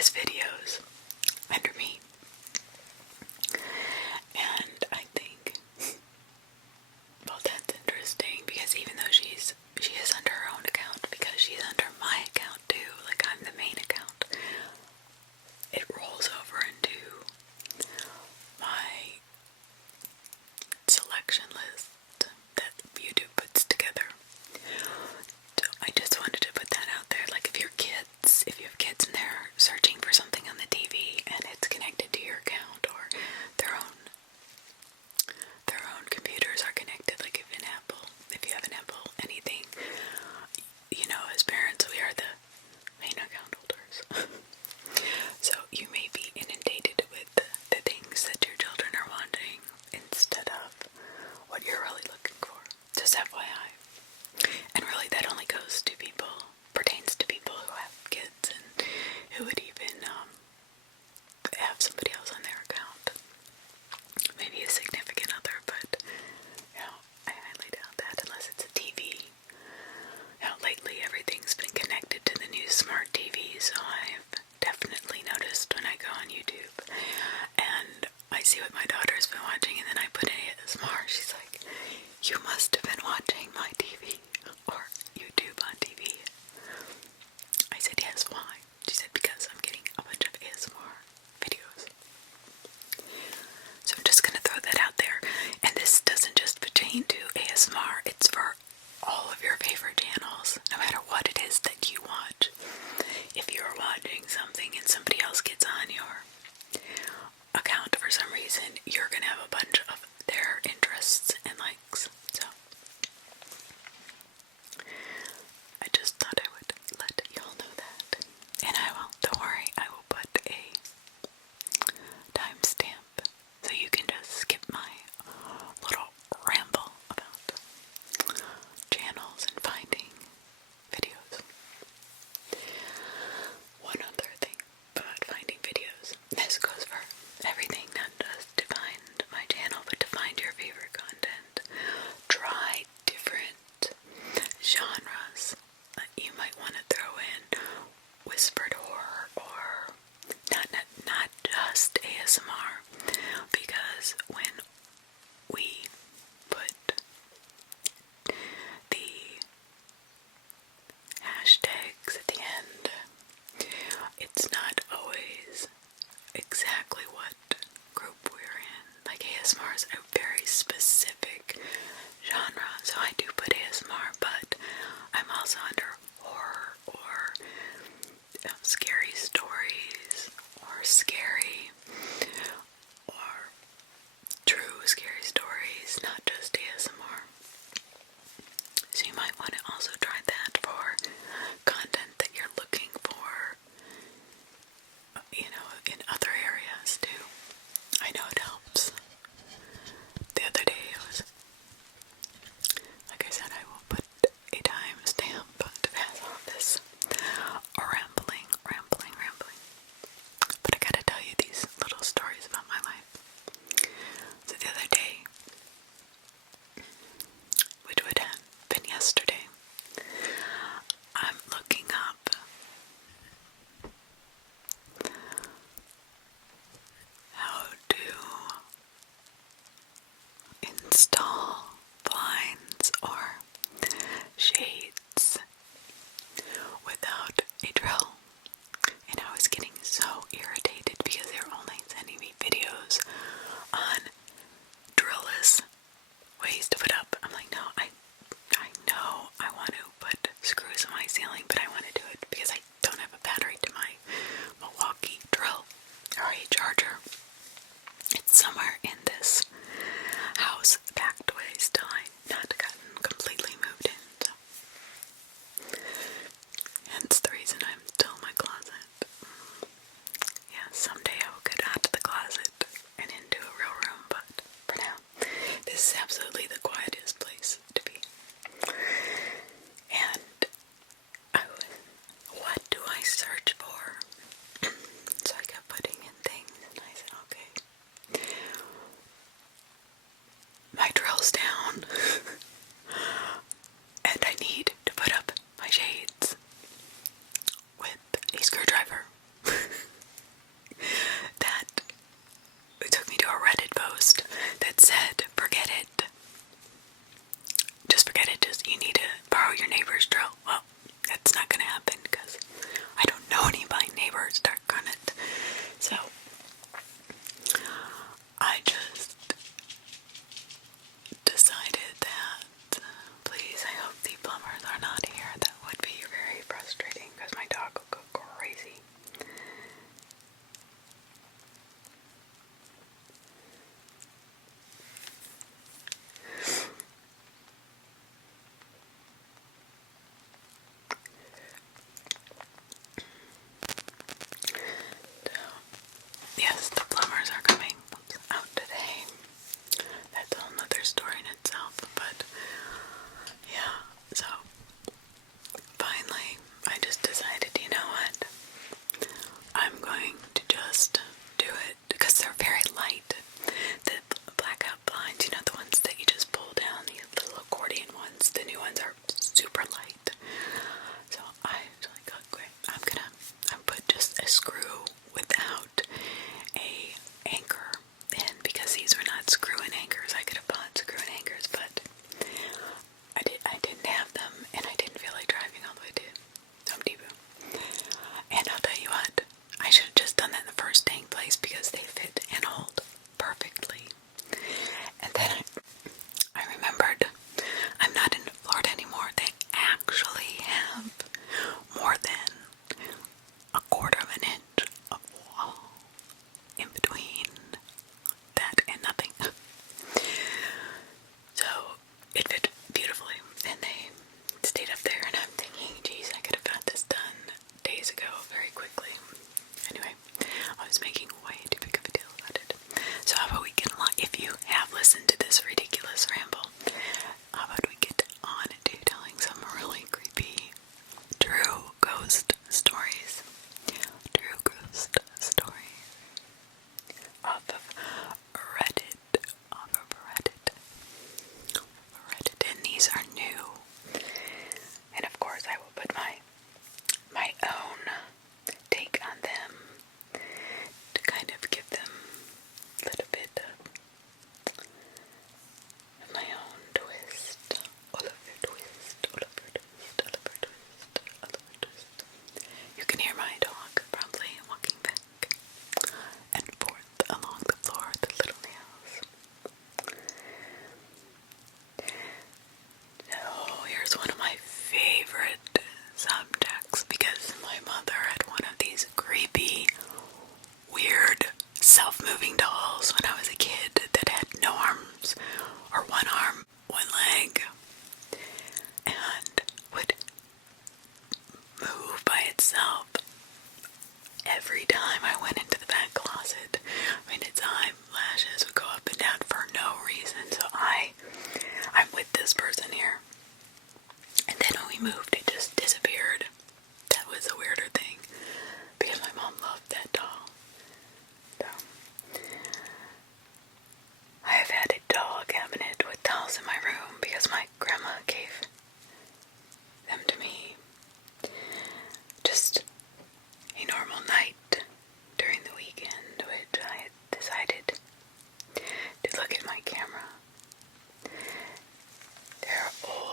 his videos under me. And I think, well, that's interesting because even though she is under her own account, because she's under my account too, like I'm the main account, it rolls over into my selection list that YouTube puts together. So I just wanted to put that out there. Like if you have kids and they're searching for something on the TV and it's connected to your account, or their own computers are connected, like if you have an Apple anything, as parents we are the main account holders. So you may be inundated with the things that your children are wanting instead of what you're really looking for. Just FYI. And really that only pertains to people who have kids and who would even have somebody else on their account. Maybe a significant other, but I highly doubt that unless it's a TV. Lately everything's been connected to the new smart TV, so I've definitely noticed when I go on YouTube and I see what my daughter's been watching, and then I put in ASMR, she's like, "You must have been watching my TV or YouTube on TV." I said, "Yes, why?" She said, "Because I'm getting a bunch of ASMR videos." So I'm just gonna throw that out there, and this doesn't just pertain to ASMR, it's for all of your favorite channels, no matter what it is that you watch. If you're watching something and somebody else gets on your account for some reason, you're gonna have a bunch of their interests and likes. So I just thought I would let y'all know that. And I will, don't worry, I will put a timestamp so you can just skip my little ramble about channels and finding videos. One other thing about finding videos, this goes for everything, not just to find my channel, but to find your favorite content. Try different genres. You might want to throw in whispered horror or not just ASMR, because when we put the hashtags at the end, it's not always exactly what group we're in. Like ASMR is a very specific genre, so I do put ASMR, but I'm also under horror or scary stories or scary or true scary stories, not just ASMR. So you might want to also try that for content that you're looking for, in other areas too. I know it helps. The other day like I said, I will put a timestamp to pass all this rambling. But I gotta tell you these little stories about my life. So the other day, which would have been yesterday, I'm looking up how to install blinds or shades without a drill. And I was getting so irritated because they were only sending me videos on drillless ways to put up. I'm like, no, I know I want to put screws in my ceiling, but I want to do it because I don't have a battery to my Milwaukee drill or a charger. It's somewhere in this house, packed away still. I've not gotten completely moved in, so hence the reason I'm still in my closet. Yeah, colors are coming out today. That's a whole nother story in itself, but yeah, so finally I just decided, you know what? I'm going to just do it because they're very light. The blackout blinds, you know, the ones that you just pull down, the little accordion ones, the new ones are super light. So I was like, oh, great, I'm put just a screw without a anchor in because these were not screw-in anchors. I could have bought screw-in anchors, but I didn't have them, and I didn't feel like driving all the way to Home Depot. And I'll tell you what, I should have just done that in the first dang place because they fit and hold perfectly. And then I remembered I'm not in Florida anymore. They actually have more than a quarter of an inch of wall in between that and nothing. So it fit beautifully, and they stayed up there, and I'm thinking, geez, I could have got this done days ago very quickly. Anyway, I was making way too big of a deal about it. So how about we get along? If you have listened to this ridiculous ramble, how about we get on to telling some really creepy true ghost stories? True ghost stories. Off of Reddit. Off of Reddit. And these are new. And of course I will put my own take on them to kind of give them a little bit of my own twist. Oliver twist. Oliver twist. Oliver twist. Oliver twist. You can hear my dog probably walking back and forth along the floor with the little nails. So here's one of my favorite subjects because my mother had one of these creepy, weird, self-moving dolls when I was a kid that had no arms, or one arm, one leg, and would move by itself every time I went into the back closet. I mean, its eyelashes would go up and down for no reason, so I'm with this person here. And then when we moved, it just disappeared. That was a weirder thing, because my mom loved that doll. So, I have had a doll cabinet with dolls in my room because my grandma gave them to me. Just a normal night during the weekend, which I had decided to look at my camera. They're old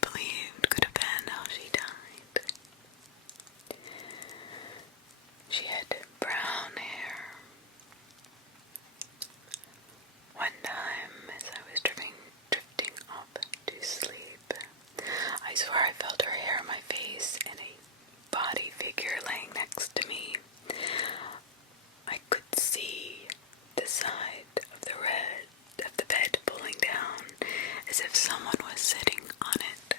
believed could have been how she died. She had brown hair. One time, as I was drifting off to sleep, I swear I felt her hair on my face and a body figure laying next to me. I could see the side of the bed pulling down as if someone was sitting on it.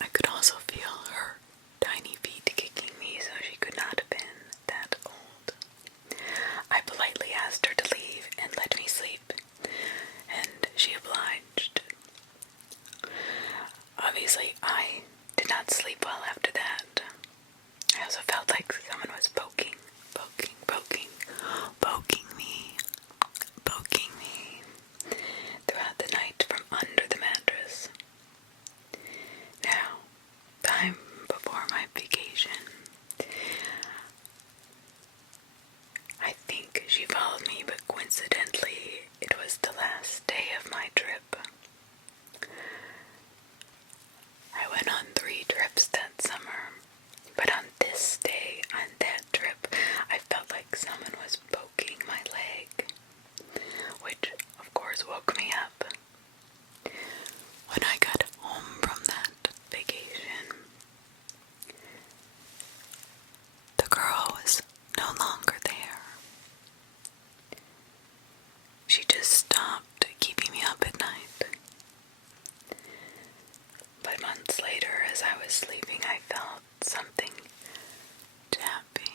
I could also feel her tiny feet kicking me, so she could not have been that old. I politely asked her to leave and let me sleep, and she obliged. Obviously, I did not sleep well after that. I also felt like someone was poking me throughout the night from under the mattress. Now, time before my vacation, I think she followed me, but coincidentally, it was the last day of my trip. I went on 3 trips that summer, but on this day, on that trip, I felt like someone was poking my leg, which, of course, woke me up. When I got home from that vacation, the girl was no longer there. She just stopped keeping me up at night. But months later, as I was sleeping, I felt something tapping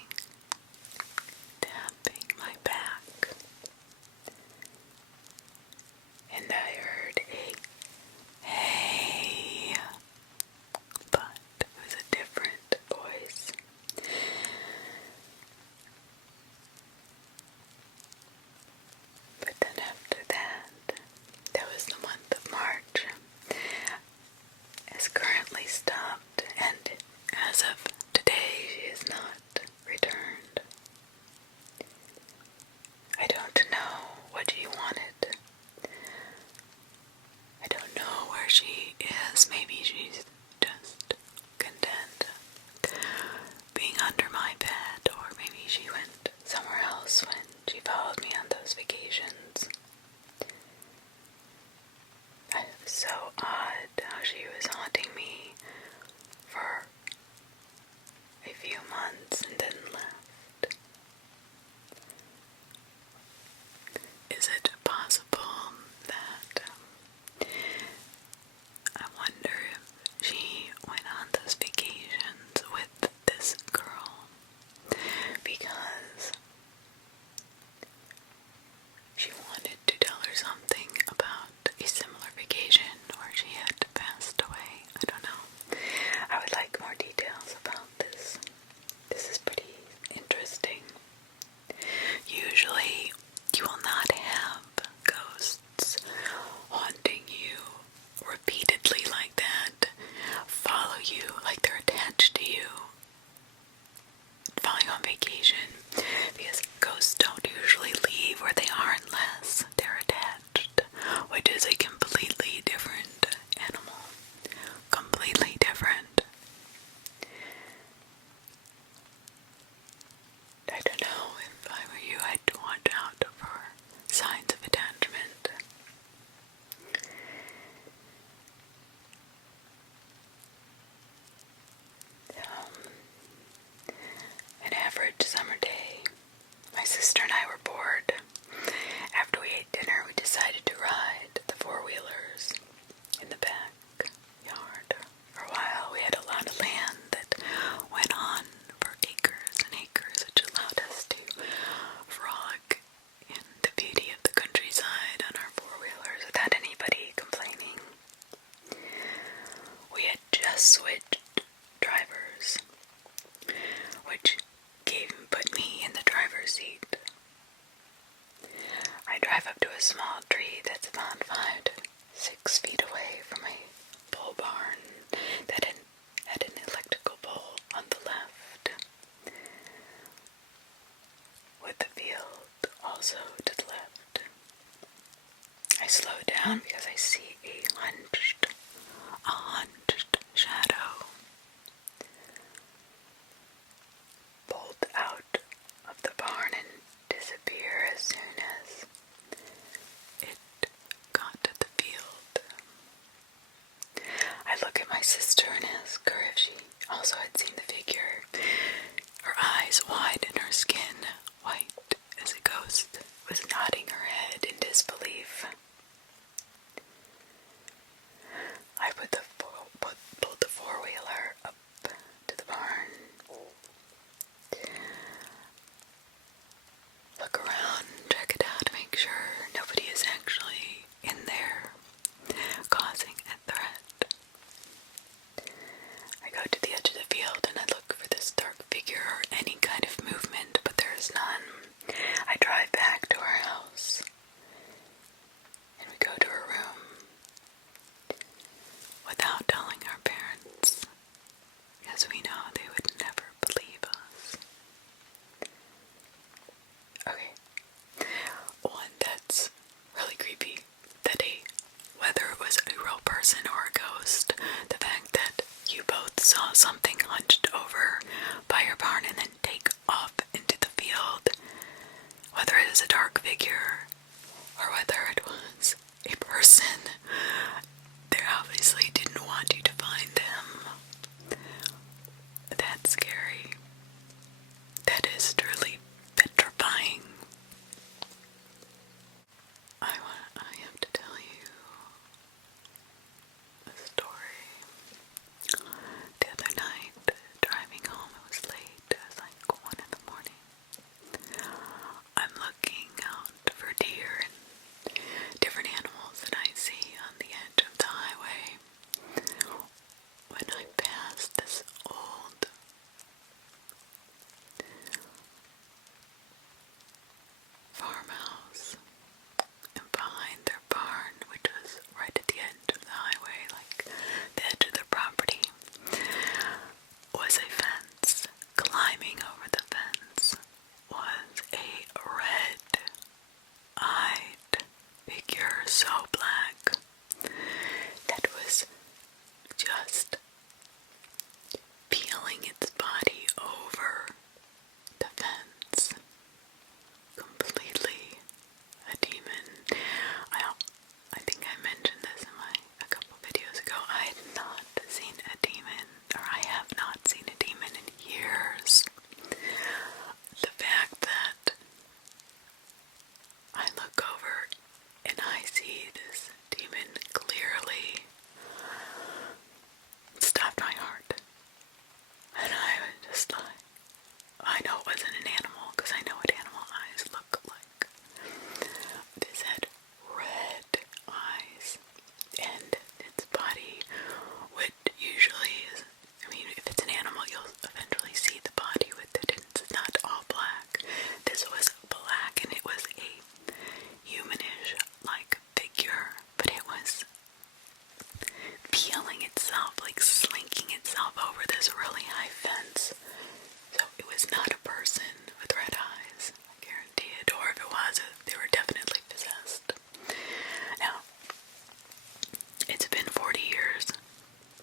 my back. And I heard a hey, but it was a different voice. But then after that was the month of March. Has currently stopped, and as of today, she has not returned. I don't know what she wanted. I don't know where she is. Maybe she's just content being under my bed, or maybe she went somewhere else when she followed me on those vacations. It was so odd how she was haunting me for a few months and then left. Is it possible that I wonder if she went on those vacations with this girl because she wanted to tell her something about a similar vacation or she had passed away? I don't know. I would like more details about this. This is pretty interesting. Usually, you will not have ghosts haunting you repeatedly like that, follow you like they're attached to you, follow you on vacation, because ghosts don't usually leave where they are unless they're attached, which is a completely different animal. Completely different. I don't know, if I were you, I'd watch out for signs of attachment. An average summer day. My sister and I were bored. After we ate dinner, we decided to ride the 4-wheelers in the backyard. For a while, we had a lot of land that went on for acres and acres, which allowed us to frolic in the beauty of the countryside on our 4-wheelers without anybody complaining. We had just switched drivers, which put me in the driver's seat. I drive up to a small tree that's about 5 to 6 feet away from a pole barn that had an electrical pole on the left, with the field also to the left. I slow down because I see a sister and ask her if she also had seen the figure. Her eyes wide and her skin white as a ghost was nodding her head in disbelief. I pulled the four-wheeler up to the barn. Look around, check it out, make sure nobody is actually in there causing a threat. I go to the edge of the field and I look for this dark figure or any kind of movement, but there is none. I drive back to our house and we go to her room without telling our parents, because we know they would never believe us. Okay, one that's really creepy, whether it was a real person or a ghost, the fact that you both saw something hunched over by your barn and then take off into the field, whether it is a dark figure or whether it was a person, they obviously didn't want you to find them. That's scary. That is truly petrifying. I have to tell you a story. The other night, driving home, it was late, it was like 1 in the morning. I'm looking out for deer and different animals that I see on the edge of the highway when I pass this old farmhouse, and behind their barn, which was right at the edge of the highway, like the edge of their property, was a fence. Climbing over the fence was a red-eyed figure, so black that was just peeling its body over the fence. Completely a demon. I think I mentioned this in a couple videos ago. I had not seen a demon, or I have not seen a demon in years. The fact that I look over and I see this demon clearly stopped my heart. And I was just like, I know it wasn't an animal, because I know what animal eyes look like. This had red eyes, and its body, which usually is, I mean, if it's an animal, you'll eventually see the body with it, and it's not all black. This was black, and it was a humanish-like figure, but it was peeling itself, like slinking itself over this really high fence. So it was not a person with red eyes, I guarantee it. Or if it was, they were definitely possessed. Now, it's been 40 years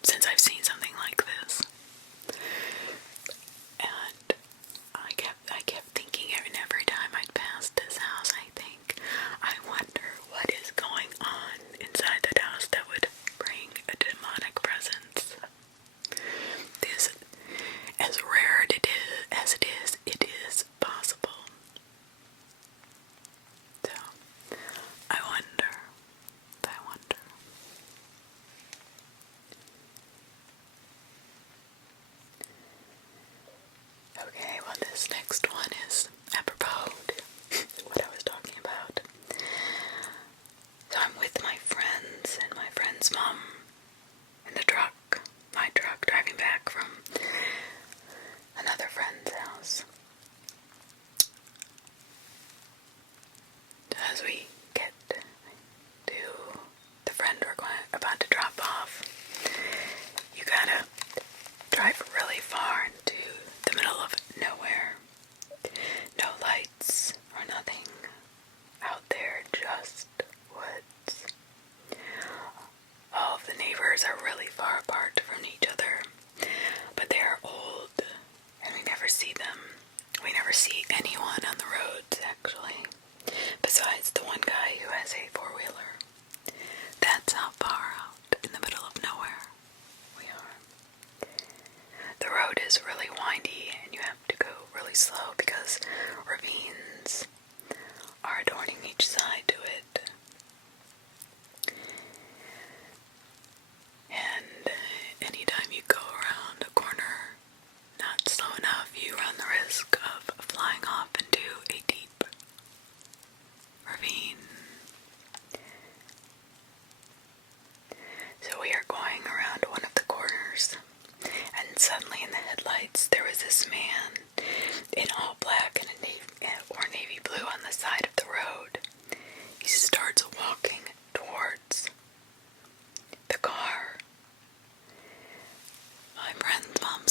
since I've seen something like this. And I kept thinking every time I'd pass this house, I wonder what is going on inside that house that would bring a demonic presence. This, as rare as it is possible. So, I wonder. Okay, well, this next one is apropos to what I was talking about. So I'm with my friends and my friend's mom in the truck, my truck, driving back from another friend's house. As we get to the friend we're about to drop off, you gotta drive really far into the middle of nowhere. No lights or nothing out there, just woods. All of the neighbors are really far apart from each other, but they are old, and we never see them. We never see anyone on the roads, actually, besides the one guy who has a four-wheeler. That's how far out in the middle of nowhere we are.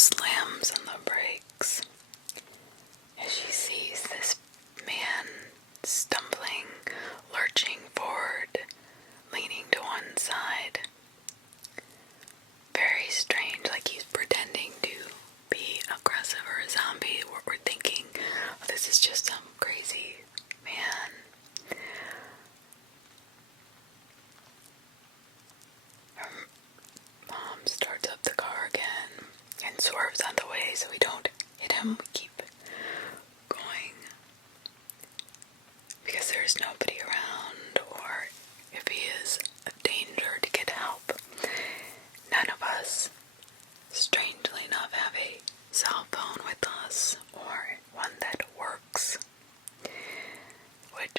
slams on the brakes as she sees this man stumbling, lurching forward, leaning to one side. Very strange, like he's pretending to be aggressive or a zombie. We're thinking, oh, this is just some crazy man. Her mom starts up the car again and swerves out the way so we don't hit him. We keep going because there's nobody around, or if he is a danger, to get help. None of us, strangely enough, have a cell phone with us, or one that works, which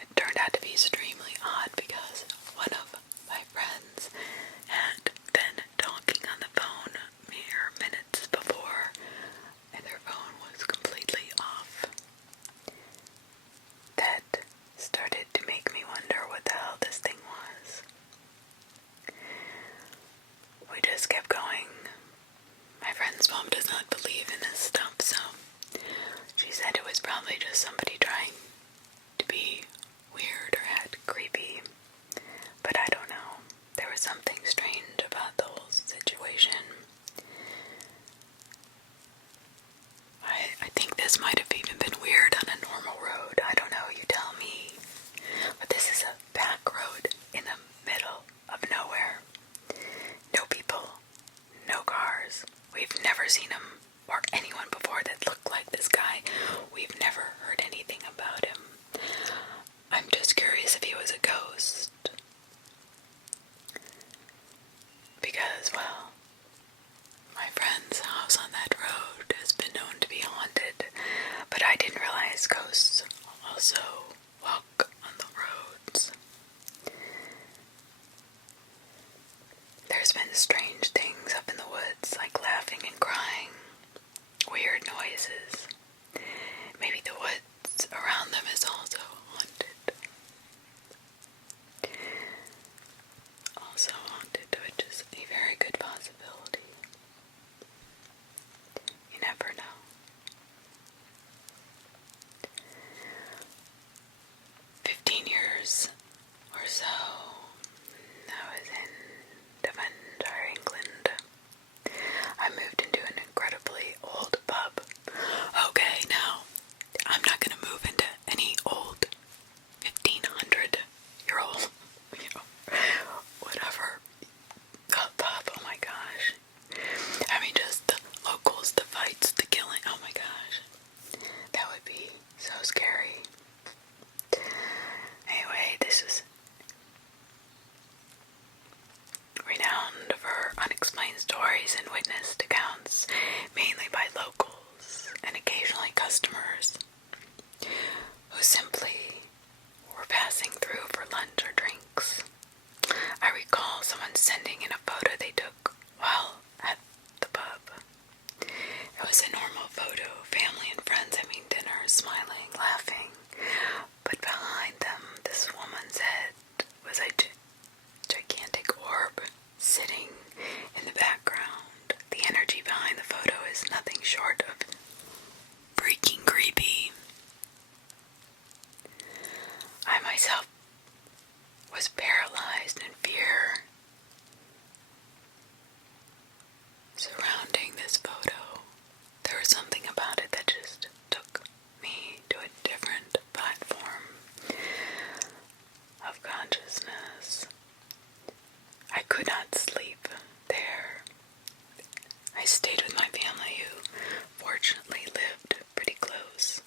it turned out to be extremely odd because one of my friends had been talking on the phone mere minutes before, and their phone was completely off. That started to make me wonder what the hell this thing was. We just kept going. My friend's mom does not believe in this stuff, so she said it was probably just somebody trying to be weird or act creepy. But I don't know. There was something strange about the whole situation. I think this might have even been weird on a normal road. I don't know, you tell me. But this is a back road in the middle of nowhere. No people, no cars. We've never seen him or anyone before that looked like this guy. We've never heard anything about him. I'm just curious if he was a ghost. Because, well, my friend's house on that road has been known to be haunted, but I didn't realize ghosts also walk on the roads. There's been strange things up in the woods, like laughing and crying, weird noises. Maybe the woods around them is also haunted. Which is a very good possibility. You never know. "15 years or so, I was in Devonshire, England. I moved into an incredibly old pub." Okay, now, I'm not going to move into any old 1500-year-old, whatever, pub. Oh my gosh. I mean, just the locals, the fights, the killing. Oh my gosh. That would be so scary. Anyway, this is renowned for unexplained stories and witnessed accounts, mainly by locals and occasionally customers who simply were passing through for lunch or drinks. I recall someone sending in a photo they took while at the pub. It was a normal photo, family and friends having dinner, smiling, laughing, but behind them, this woman's head was a gigantic orb sitting in the background. The energy behind the photo is nothing short of freaking creepy. I myself was paralyzed in fear surrounding this photo. There was something about it that just took me to a different platform of consciousness. I could not sleep there. I stayed with my family, who fortunately lived pretty close.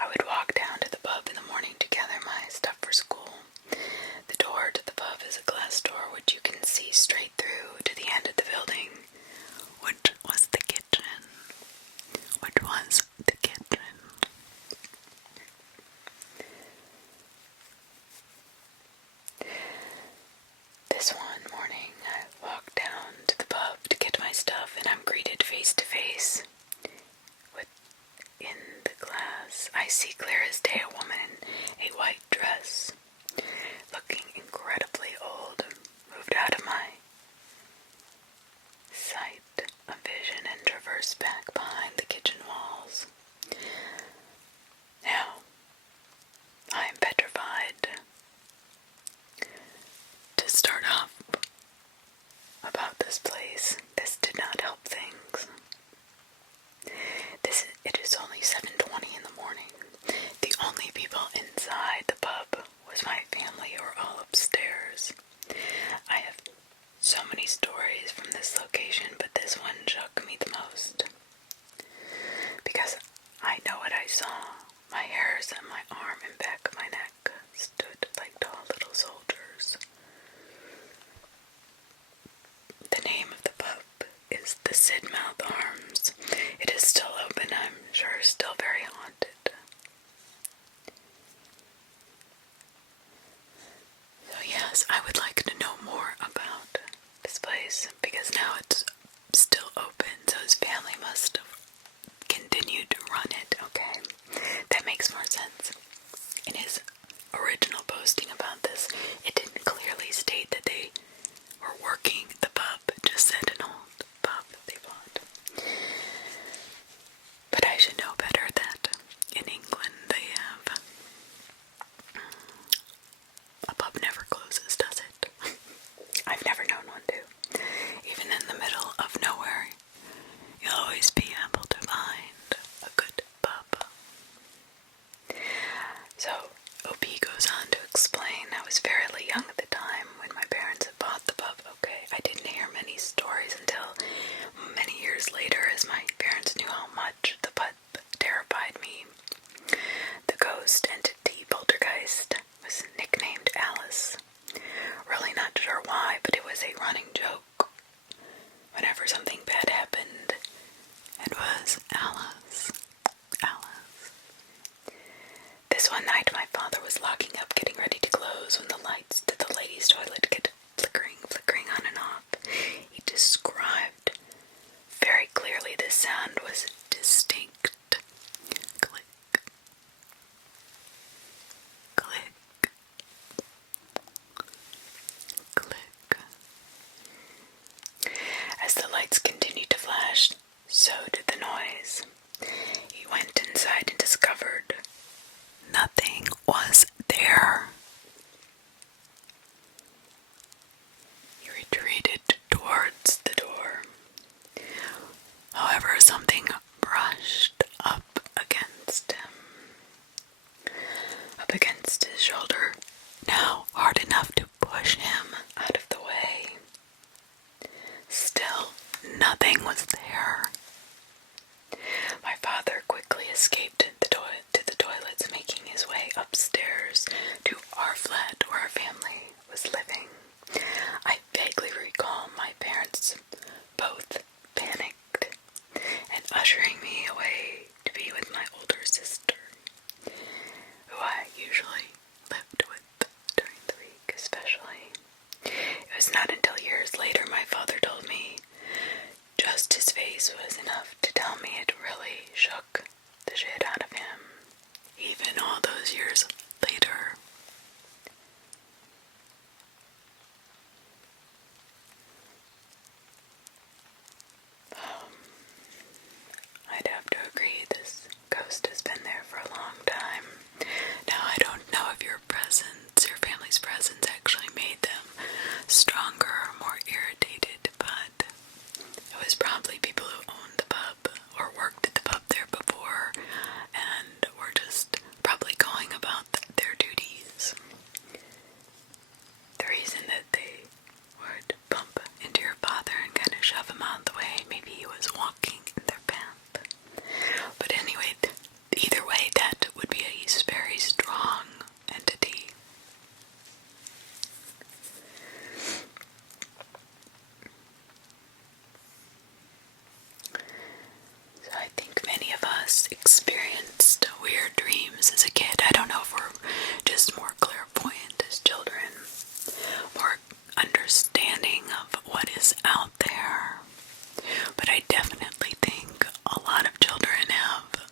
I would walk down to the pub in the morning to gather my stuff for school. The door to the pub is a glass door which you can see straight through to the end of the building, which was the kitchen. This one morning, I walked down to the pub to get my stuff, and I'm greeted face to face with, in the glass, I see clear as day a woman in a white dress, looking incredibly old, moved out of my sight of vision is the Sidmouth Arms. It is still open, I'm sure, still very haunted. So yes, I would like to know more about this place, because now it's still open, so his family must have continued to run it, okay? That makes more sense. In his original posting about this, it didn't clearly state that they were working the pub, it just said an old pub they bought. But I should know better that in England they have a pub never closes, does it? I've never known one to. Even in the middle of nowhere, you'll always be able to find a good pub. So, OP goes on to explain, I was fairly young at the time when my parents had bought the pub, okay? I didn't hear many stories until many years later, as my parents knew how much the pub terrified me. The ghost entity poltergeist was nicknamed Alice. Really not sure why, but it was a running joke. Whenever something bad happened, it was Alice. Alice. This one night my father was locking up, getting ready to close, when the lights to the ladies' toilet kept flickering on and off. He described very clearly the sound was distinct. Click. Click. Click. As the lights continued to flash, so did the noise. He went inside and discovered nothing was there. He retreated towards the door. However, something brushed up against him, up against his shoulder, now hard enough to push him out of the way. Still, nothing was there. My father quickly escaped to the toilets, making his way upstairs to our flat where our family was living. I vaguely recall my parents both panicked and ushering me away to be with my older sister, who I usually lived with during the week especially. It was not until years later my father told me just his face was enough to tell me it really shook the shit out of him. Even all those years later. I'd have to agree this ghost has been there for a long time. Now I don't know if your family's presence actually made them stronger or more irritated, but it was probably people who owned the pub or worked at the pub there before and were just probably going about their duties. The reason that they would bump into your father and kind of shove him out of the way, maybe he was walking in their path. But anyway, either way, that would be a very strong entity. So I think many of us experienced weird dreams as a kid. I don't know if we're just more clairvoyant as children, more understanding of what is out there. But I definitely think a lot of children have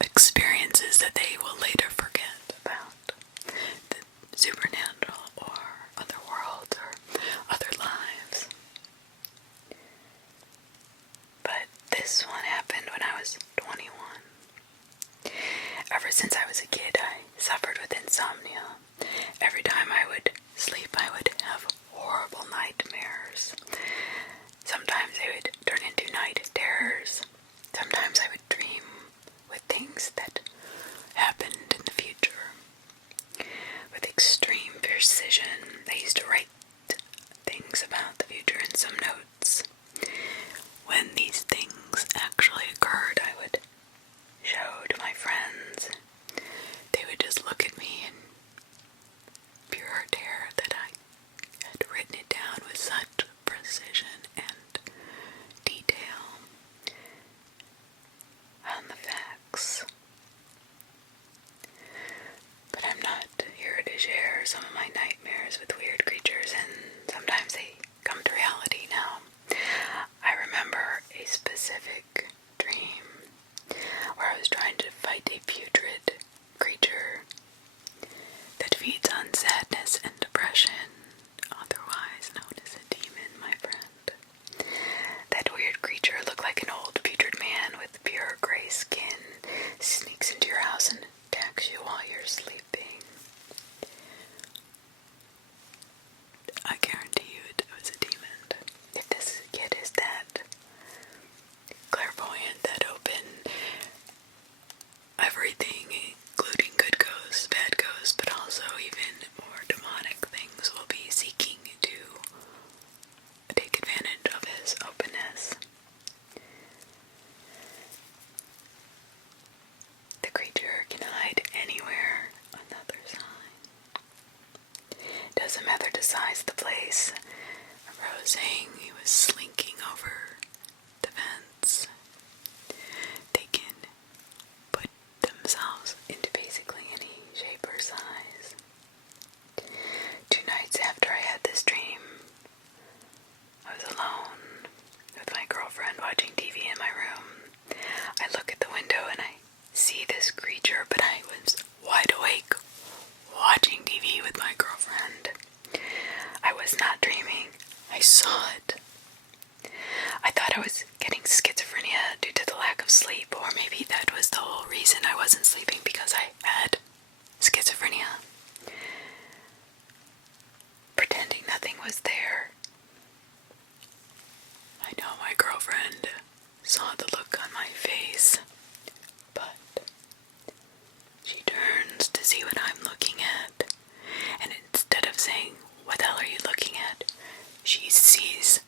experiences that they will later forget about. The supernatural or other worlds or other lives. But this one happened when I was 21. Ever since I was a kid, I suffered with insomnia. Every time I would sleep, I would have horrible nightmares. Sometimes they would turn into night terrors. Sometimes I would dream with things that happened in the future. With extreme precision, I used to write things about the future in some notes. When these things actually occurred, I would show to my friends. They would just look at me in pure terror that I had written it down with such precision and was saying, he was slinking over the fence. They can put themselves into basically any shape or size. 2 nights after I had this dream, I was alone with my girlfriend watching TV in my room. I look at the window and I see this creature, but I was wide awake watching TV with my girlfriend. I was not dreaming. I saw it. I thought I was getting schizophrenia due to the lack of sleep, or maybe that was the whole reason I wasn't sleeping, because I had schizophrenia. Pretending nothing was there. I know my girlfriend saw the look on my face, but she turns to see what I'm looking at, and instead of saying, "What the hell are you looking at?" she sees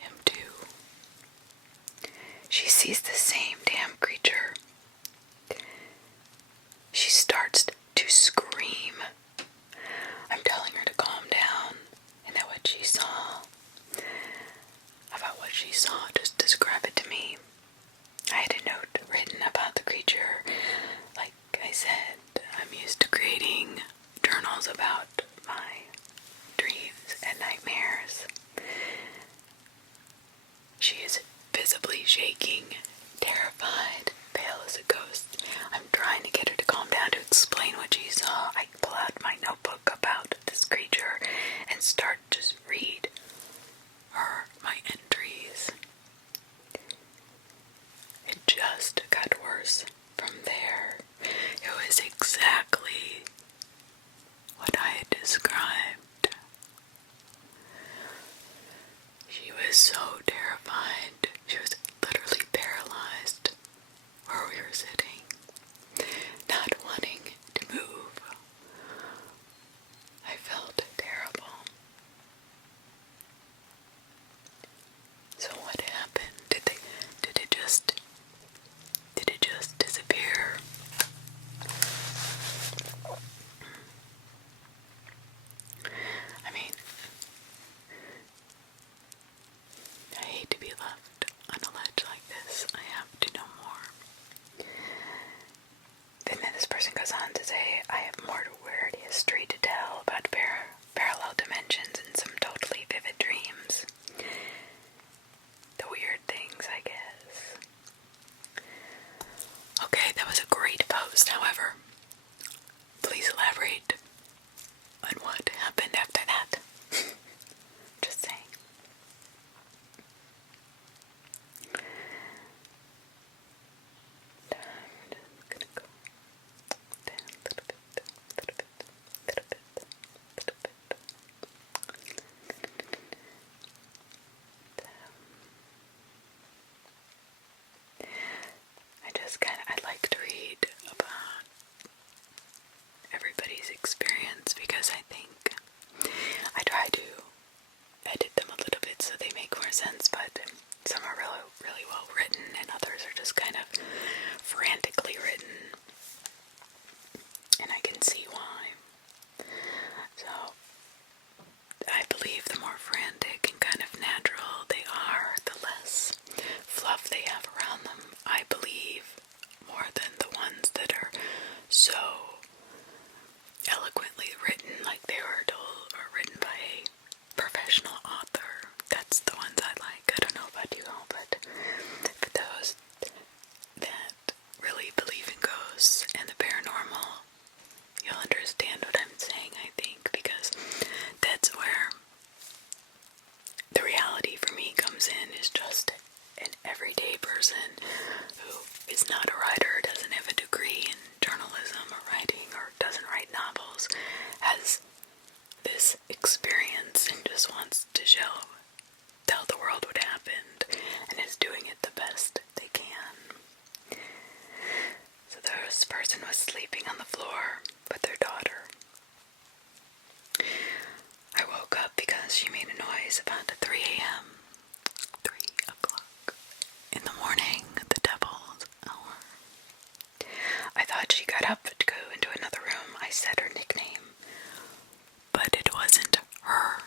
him too. She sees the same damn creature. She starts to scream. I'm telling her to calm down, and that what she saw, just describe it to me. I had a note written about the creature. Like I said, I'm used to creating journals about my dreams and nightmares. She is visibly shaking, terrified, pale as a ghost. I'm trying to get her to calm down, to explain what she saw. I pull out my notebook about this creature and start to read her my entries. It just got worse from there. It was exactly what I had described. She was so terrified. She was literally paralyzed where we were sitting, not wanting to move. I felt terrible. So what happened? Did it just disappear? I mean, I hate to be left on a ledge like this. I have to know more. Then this person goes on to say, I have more weird history to tell about parallel dimensions and some totally vivid dreams. The weird things, I guess. Okay, that was a great post. However, please elaborate on what happened after that. Just saying. I'm just gonna go down a little bit. I like to read about everybody's experience, because I think I try to edit them a little bit so they make more sense, but some are really, really well written and others are just kind of frantically written, and I can see why. So I believe the more frantic and kind of natural they are, the less fluff they have around them. I believe more than the ones that are so eloquently written, like they were told or written by a professional author. That's the ones I like. I don't know about you all, but for those that really believe in ghosts and the paranormal, you'll understand what I'm saying, I think, because that's where the reality for me comes in, is just an everyday person who is not a writer, doesn't have a degree in journalism or writing, or doesn't write novels, has this experience and just wants to tell the world what happened, and is doing it the best they can. So this person was sleeping on the floor with their daughter. I woke up because she made a noise about 3 a.m. 3 o'clock in the morning, the devil's hour. I thought she got up to go into another room. I said her nickname, but it wasn't her.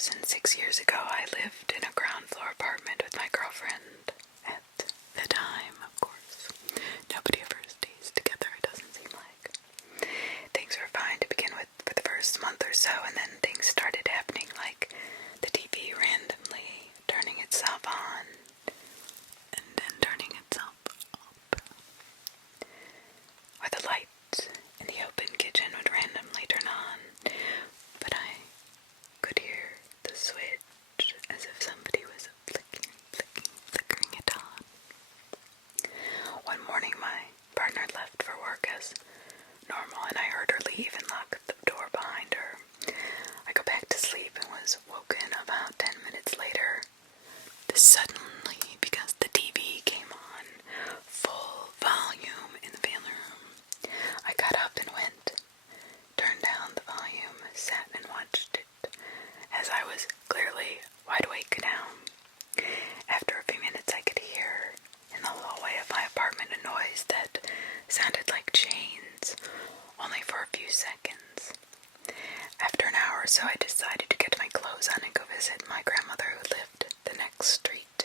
since 6 years ago I lived in a ground floor apartment with my girlfriend. At the time, of course. Nobody ever stays together, it doesn't seem like. Things were fine to begin with for the first month or so, and then things started happening, like the TV randomly turning itself on and then turning itself up. Or the lights in the open kitchen would randomly turn on, but I could hear the switch as if somebody was flickering it on. One morning my partner left for work as normal, and I heard her leave and lock the door behind her. I go back to sleep and was woken about 10 minutes later. This suddenly, because the TV came on full volume in the family room. I got up and went, turned down the volume, sat and watched it, as I was clearly wide awake now. After a few minutes I could hear in the hallway of my apartment a noise that sounded like chains, only for a few seconds. After an hour or so I decided to get my clothes on and go visit my grandmother who lived the next street.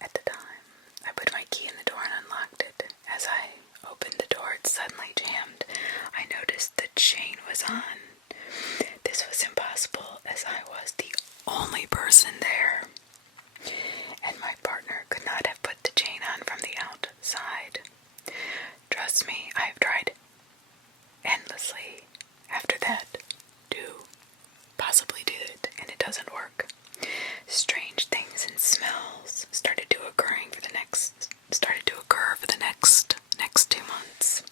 At the time, I put my key in the door and unlocked it. As I opened the door, it suddenly jammed. I noticed the chain was on. This was impossible, as I was the only person there, and my partner could not have put the chain on from the outside. Trust me, I've tried endlessly after that to possibly do it, and it doesn't work. Strange things and smells started to occur for the next 2 months.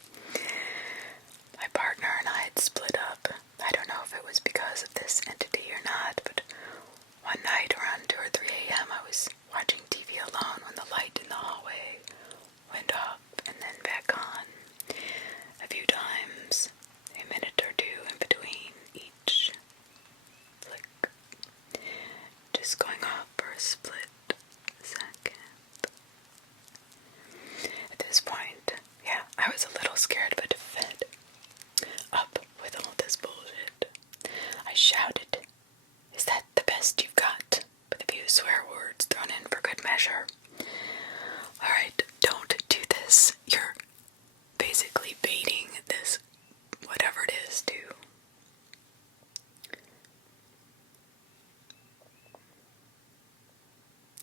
My partner and I had split up. I don't know if it was because of this entity or not, but one night around 2 or 3 a.m. I was watching TV alone when the light in the hallway went up and then back on a few times, a minute or two in between each flick, just going off for a split second. At this point, I was a little scared but fed up with all this bullshit. I shouted, "Is that the best you've got?" with a few swear words thrown in for good measure. Alright, don't do this. You're basically baiting this, whatever it is, to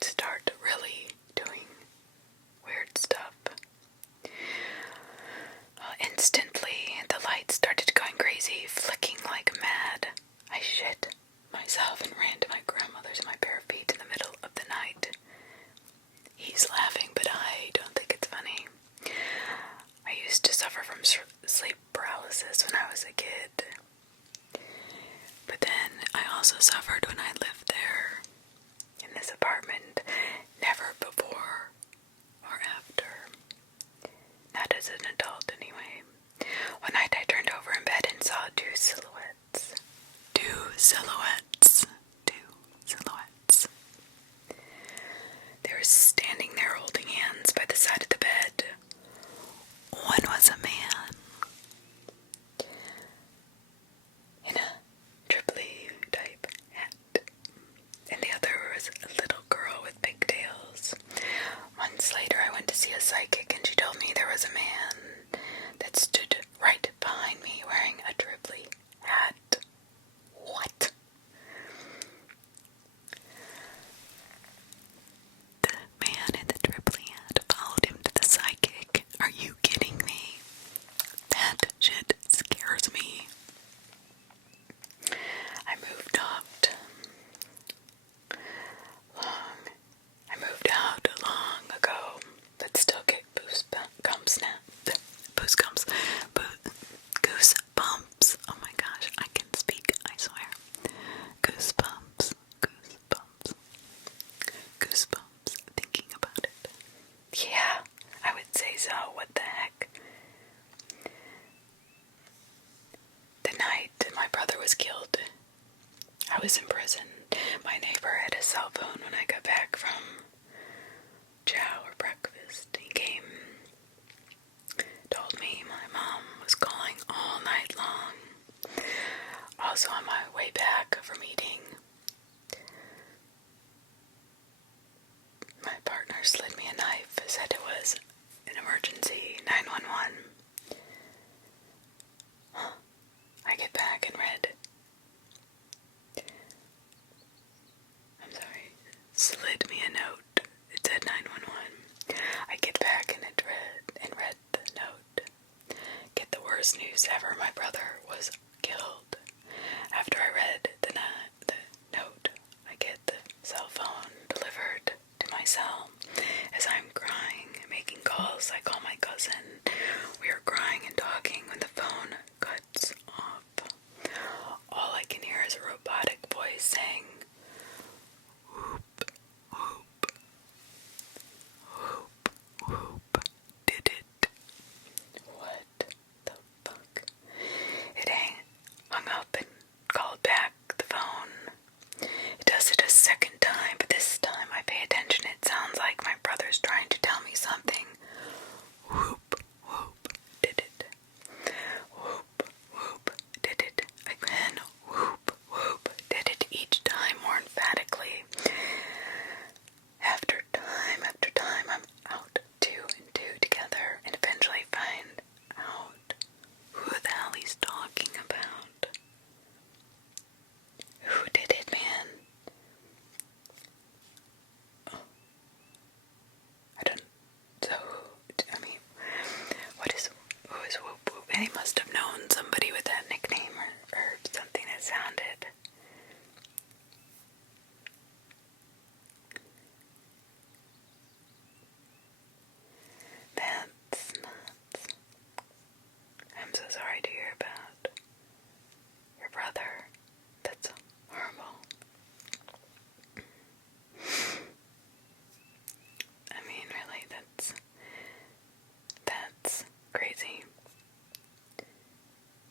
start really doing weird stuff. Instantly, the lights started going crazy, flicking like mad. I shit myself and ran to my grandmother's in my bare feet in the middle of the night. He's laughing, but I don't think it's funny. I used to suffer from sleep paralysis when I was a kid. But then I also suffered when I lived there, in this apartment, never before or after. Not as an adult, anyway. One night I turned over in bed and saw two silhouettes. They were standing there holding hands by the side of the bed. One was a man in a triply type hat, and the other was a little girl with pigtails. Months later I went to see a psychic, and she told me there was a man that stood right behind me wearing a triply hat. What? The man in the triply hat followed him to the psychic. Are you kidding me? That shit scares me. I moved out long ago, but still get goosebumps now. Goosebumps. Oh my gosh, I can speak, I swear. Goosebumps thinking about it. Yeah, I would say so. What the heck? The night my brother was killed, I was in prison. My neighbor had a cell phone when I got back from chow or breakfast. He came, told me my mom was calling all night long. Also on my way back from eating saddest news ever. My brother was killed. After I read the note, I get the cell phone delivered to my cell. As I'm crying, making calls, I call my cousin. We are crying and talking when the phone cuts off. All I can hear is a robotic voice saying, "Whoop, whoop, whoop, whoop, did it." What the fuck? It hung up and called back the phone. It does it a second time, but this time I pay attention. It sounds like my brother's trying to tell me something. Whoop, whoop, did it. Whoop, whoop, did it. Again, whoop, whoop, did it, each time more emphatically. After time, I'm out 2 and 2 together and eventually find out who the hell he's talking about. Who did it, man? Oh. Who is Whoop Whoop? And he must have known somebody with that nickname or something that sounded. That's nuts. I'm so sorry to hear about your brother. That's horrible. I mean, really, that's crazy.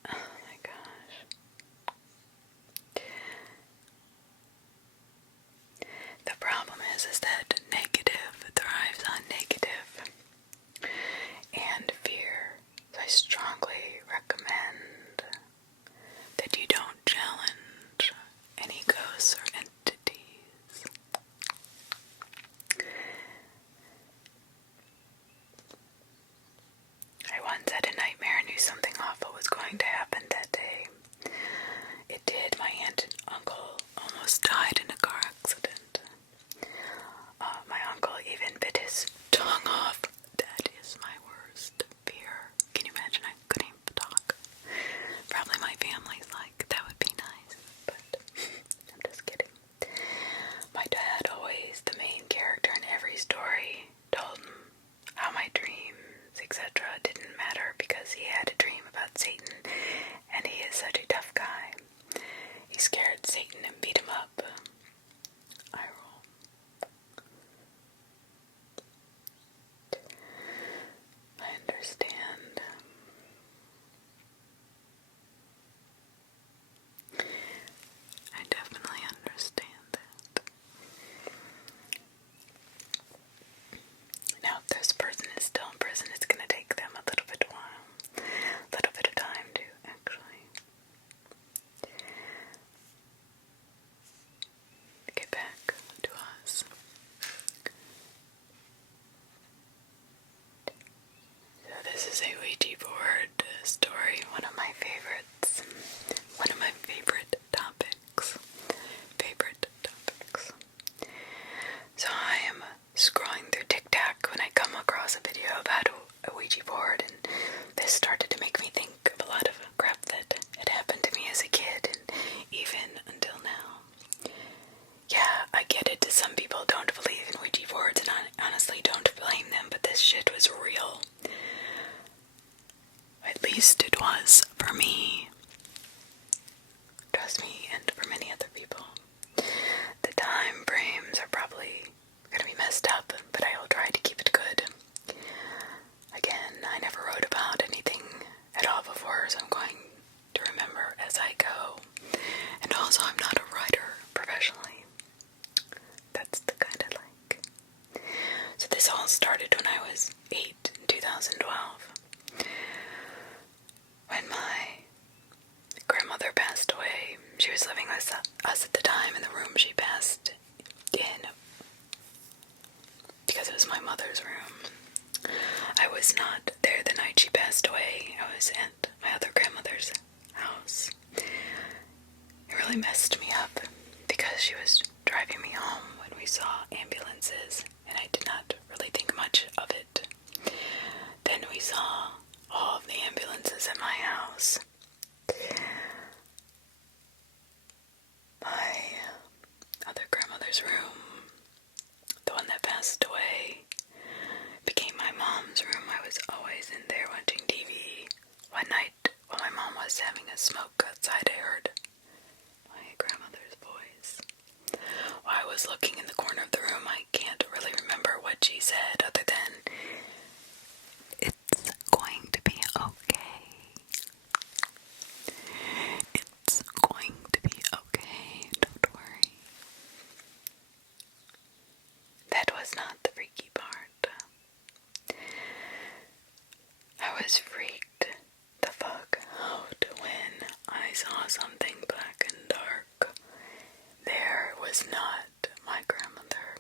Oh my gosh. The problem is that negative thrives on negative and fear. So I strongly recommend that you don't challenge any ghosts or entities. I once had a nightmare and knew something awful was going to happen that day. It did. My aunt and uncle almost died in a car accident. My uncle even bit his tongue off. That is my worst fear. Can you imagine? I couldn't even talk. Probably my family's like, that would be nice, but I'm just kidding. My dad, always the main character in every story, told him how my dreams, etc. didn't matter because he had a dream about Satan, and he is such a tough guy. He scared Satan and beat him up. I roll. I understand. I definitely understand that. Now, if this person is still in prison, it's going to take them a little bit of time to actually get back to us. So this is a Ouija board story, one of my favorites. One of my favorite topics. So I am scrolling through TikTok when I come across a video about a Ouija board, and this started to make me think of a lot of crap that had happened to me as a kid, and even until now. Yeah, I get it. Some people don't believe in Ouija boards, and I honestly don't blame them, but this shit was real. At least it was for me. Trust me, and for many other people. The time frames are probably going to be messed up, but I will try to keep it good. Again, I never wrote about anything at all before, so I'm going to remember as I go. And also, I'm not a writer professionally. That's the kind I like. So this all started when I was 8 in 2012. When my grandmother passed away. She was living with us at the time in the room she passed in because it was my mother's room. I was not there the night she passed away. I was at my other grandmother's house. It really messed me up because she was driving me home when we saw ambulances, and I did not really think much of it. Then we saw all of the ambulances at my house. freaked the fuck out when I saw something black and dark. There was not my grandmother.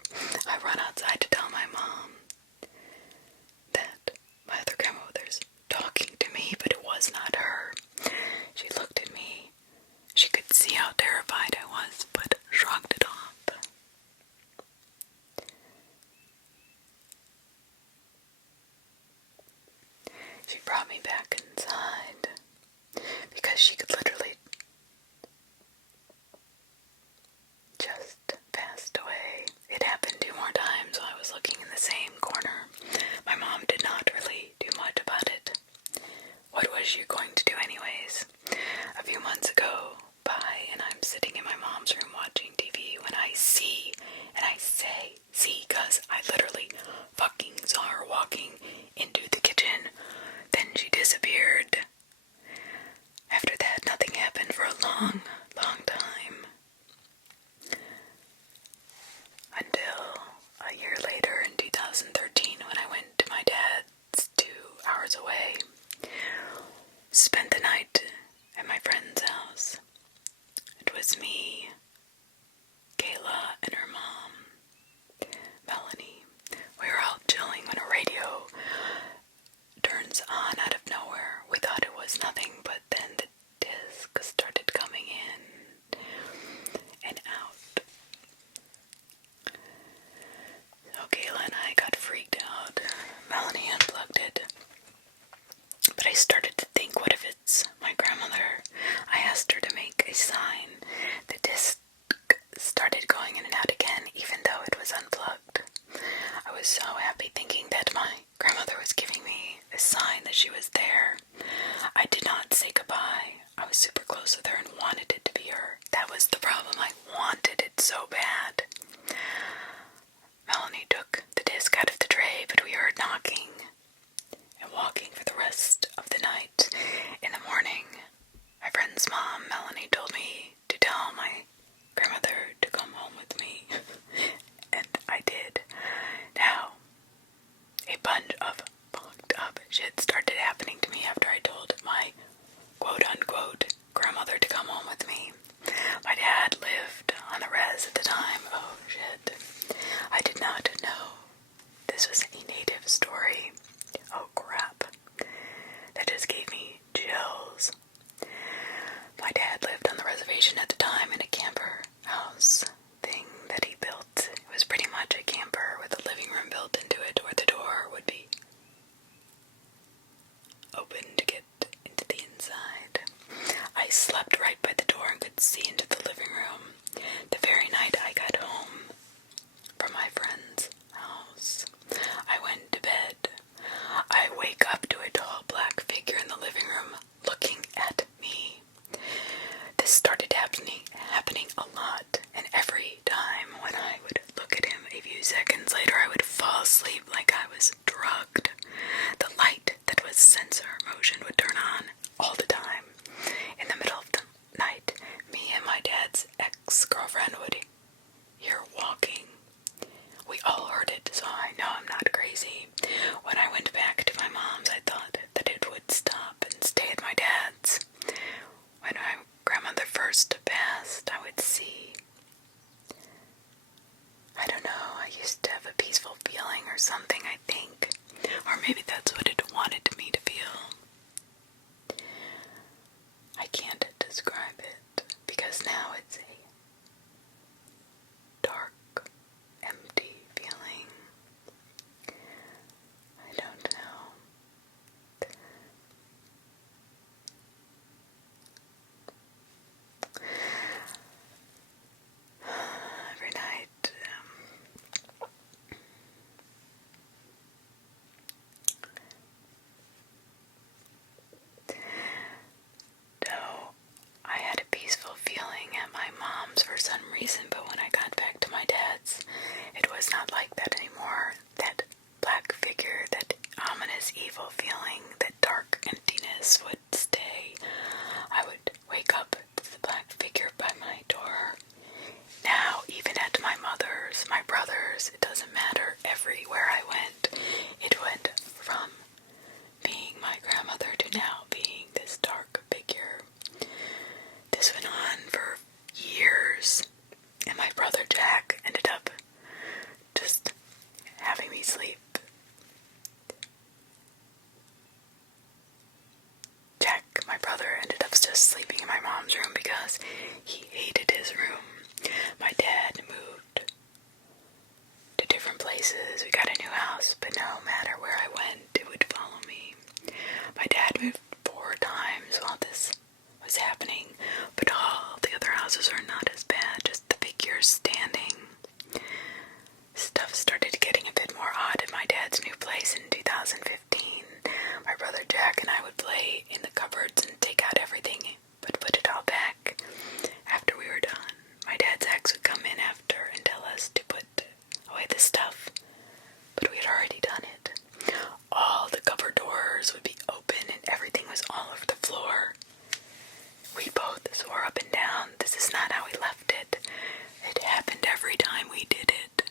I run outside to tell my mom that my other grandmother's talking to me, but it was not her. She looked at me. She could see how terrified I was, but shrugged it off. She brought me back inside because she could literally just passed away. It happened 2 more times while I was looking in the same corner. My mom did not really do much about it. What was she going to do anyways? A few months go by and I'm sitting in my mom's room watching TV when I see, and I say see because I literally fucking saw her walking into the kitchen. Then she disappeared. After that, nothing happened for a long, long time. Until a year later in 2013 when I went to my dad's 2 hours away. Spent the night at my friend's house. It was me, Kayla, and her mom, Melanie. We were all chilling when a radio turns on out of nowhere. We thought it was nothing, but then the disc started coming in and out. So Kayla and I got freaked out. Melanie unplugged it. But I started to think, what if it's my grandmother? I asked her to make a sign. The disc started going in and out again, even though it was unplugged. I was so happy thinking that my grandmother was giving me a sign that she was there. I did not say goodbye. I was super close with her and wanted it to be her. That was the problem. I wanted it so bad. Melanie took the disc out of the tray, but we heard knocking and walking for the rest of the night. In the morning, my friend's mom, Melanie, told me to tell my grandmother to come home with me. And I did. Now, a bunch of fucked up shit started happening to me after I told my quote-unquote grandmother to come home with me. My dad lived on the res at the time. Oh shit. I did not know this was a native story. Oh crap. That just gave me chills. My dad lived on the reservation at the time in a camper house thing that he built. It was pretty much a camper with a living room built into it where the door would be open to get into the inside. I slept right by the door and could see into the living room. The very night I got home from my friend's house, I went to bed. I wake up to a tall black figure in the living room looking at me. This started happening a lot, and every time when I would look at him a few seconds later, I would fall asleep like I was drugged. The light that was sensor motion would turn on all the time. In the middle of the night, me and my dad because he hated his room. My dad moved to different places. We got a new house, but no matter where I went, it would follow me. My dad moved 4 times while this was happening, but all the other houses are not as bad, just the figures standing. Stuff started getting a bit more odd at my dad's new place in 2015. My brother Jack and I would play in the cupboards and take out everything, but put it all back after we were done. My dad's ex would come in after and tell us to put away the stuff, but we had already done it. All the cupboard doors would be open and everything was all over the floor. We both swore up and down this is not how we left it. It happened every time we did it.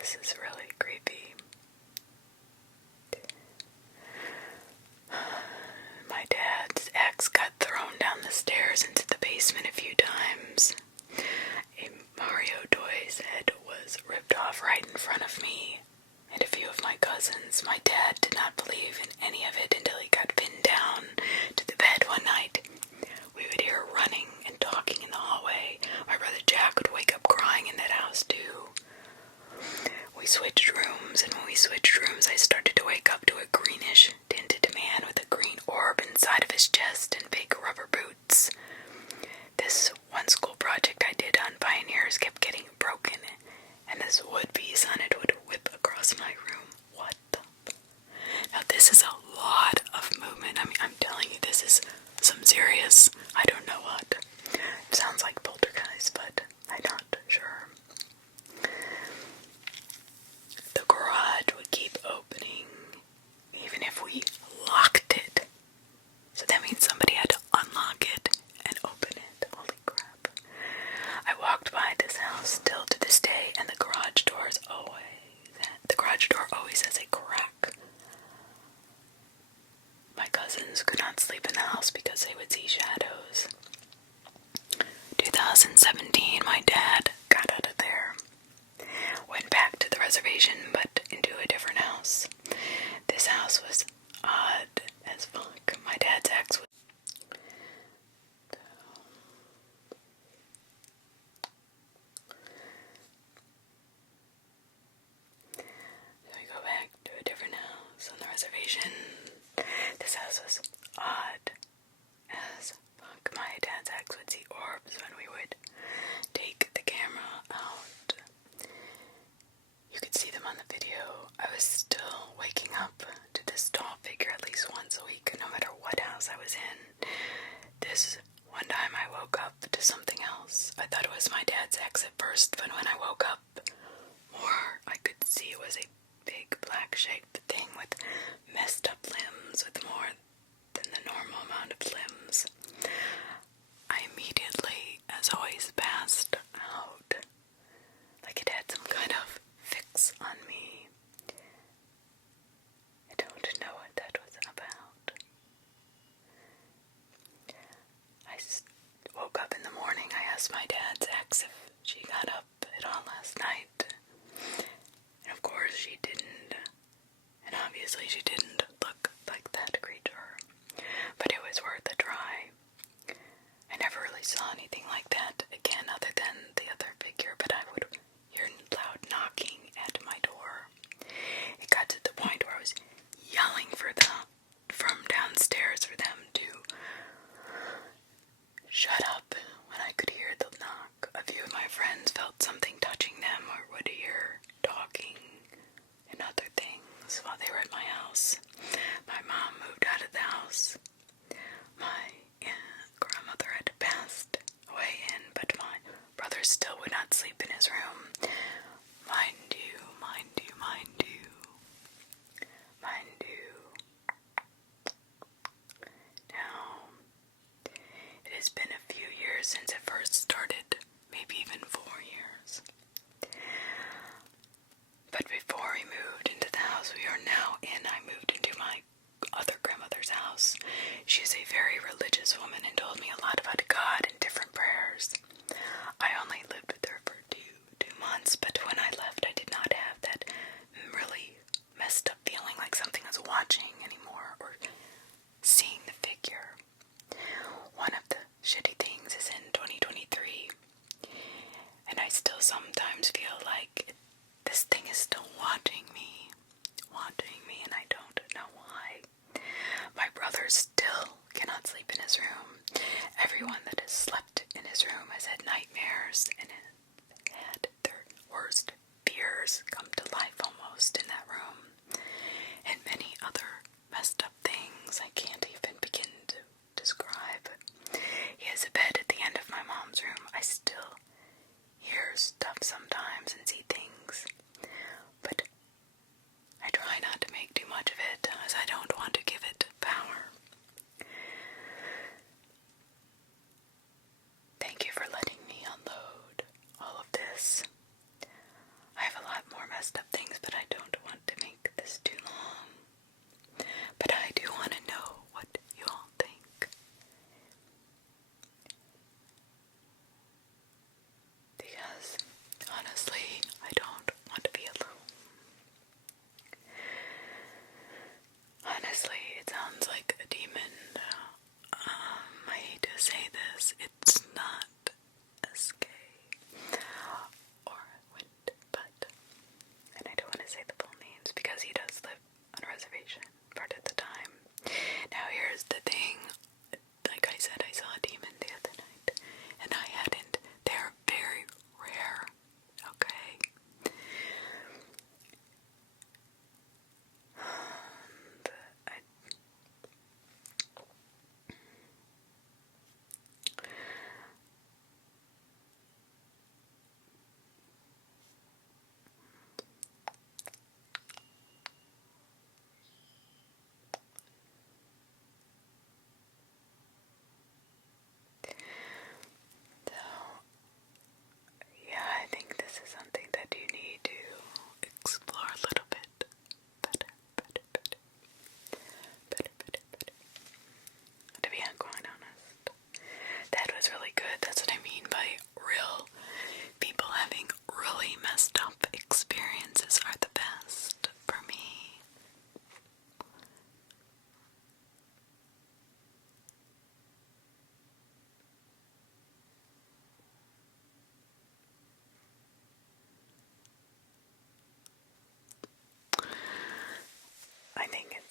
This is really creepy. My dad's ex got thrown down the stairs into the basement a few times. A Mario toy's head was ripped off right in front of me and a few of my cousins. My dad did not believe in any of it until he got pinned down to the bed one night. We would hear running and talking in the hallway. My brother Jack would wake up crying in that house too. We switched rooms, and when we switched rooms, I started to wake up to a greenish tinted man with a green orb inside of his chest and big rubber boots. This one school project I did on Pioneers kept getting broken, and this wood piece on it would whip across my room. What the? Now this is a lot of movement. I mean, I'm telling you, this is some serious, I don't know what. It sounds like poltergeist, but I'm not sure. The garage would keep opening, even if we locked it. So that means somebody had to unlock it and open it. Holy crap. I walked by this house still to this day, and the garage door always has a crack. My cousins could not sleep in the house because they would see shadows. 2017, my dad got out of there. Went back to the reservation, but into a different house. This house was odd as fuck. My dad's ex was... So we go back to a different house on the reservation. This house was odd as fuck. My dad's ex would see orbs when we would take the camera out. You could see them on the video. I was still waking up to this tall figure at least once a week, no matter what house I was in. This one time I woke up to something else. I thought it was my dad's ex at first, but when I woke up more, I could see it was a big black shaped thing with messed up limbs, with more than the normal amount of limbs. I immediately, as always, passed out. Like it had some kind of fix on me. I don't know what that was about. I woke up in the morning. I asked my dad's ex if she got up at all last night. And of course she didn't. And obviously she didn't look like that creature. But it was worth a try. I never really saw anything like that again other than the other figure, but I would hear loud knocking at my door. It got to the point where I was yelling from downstairs for them to shut up when I could hear the knock. A few of my friends felt something touching them or would hear talking and other things while they were at my house. My mom moved out of the house. My grandmother had passed away but my brother still would not sleep in his room. Mind you. Now, it has been a few years since it first started, maybe even 4 years. But before we moved into the house we are now in, I moved into my other grandmother's house. She is a very religious woman and told me a lot about God and different prayers. I only lived with her for two months, but when I left I did not have that really messed up feeling like something was watching anymore or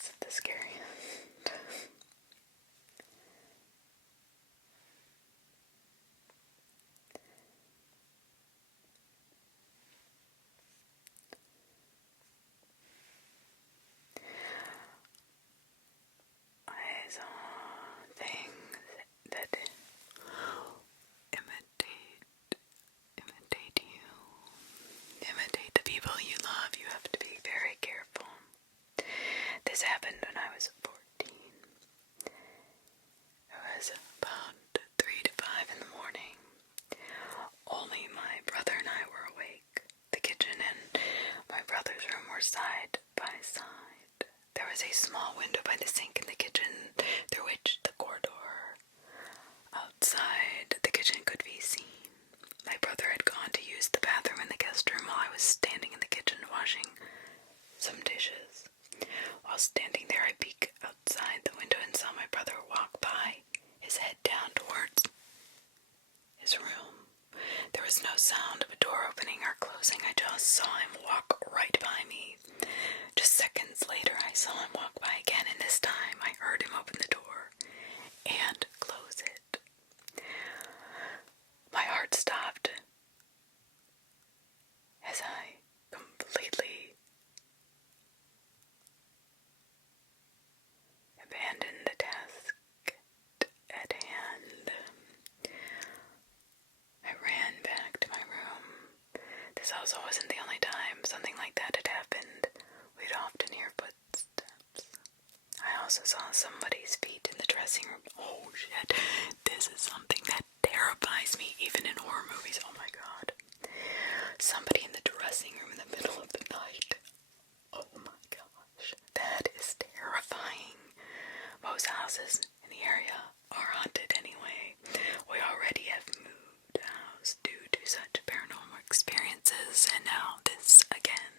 That's the scariest. I saw things that imitate you, imitate the people you love. You have to be very careful. This happened when I was 14. It was about 3 to 5 in the morning. Only my brother and I were awake. The kitchen and my brother's room were side by side. There was a small window by the sink in the kitchen through which the corridor outside the kitchen could be seen. My brother had gone to use the bathroom in the guest room while I was standing in the kitchen washing some dishes. While standing there, I peeked outside the window and saw my brother walk by, his head down towards his room. There was no sound of a door opening or closing. I just saw him walk right by me. Just seconds later, I saw him walk by again, and this time I heard him open the door and close it. My heart stopped as I completely abandoned the task at hand. I ran back to my room. This also wasn't the only time something like that had happened. We'd often hear footsteps. I also saw somebody's feet in the dressing room. Oh shit, this is something that terrifies me even in horror movies. Oh my god. Somebody in the dressing room in the middle of the night. Oh my gosh, that is terrifying. Most houses in the area are haunted anyway. We already have moved house due to such paranormal experiences, and now this again.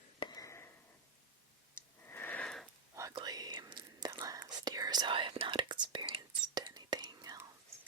Luckily, the last year or so I have not experienced anything else.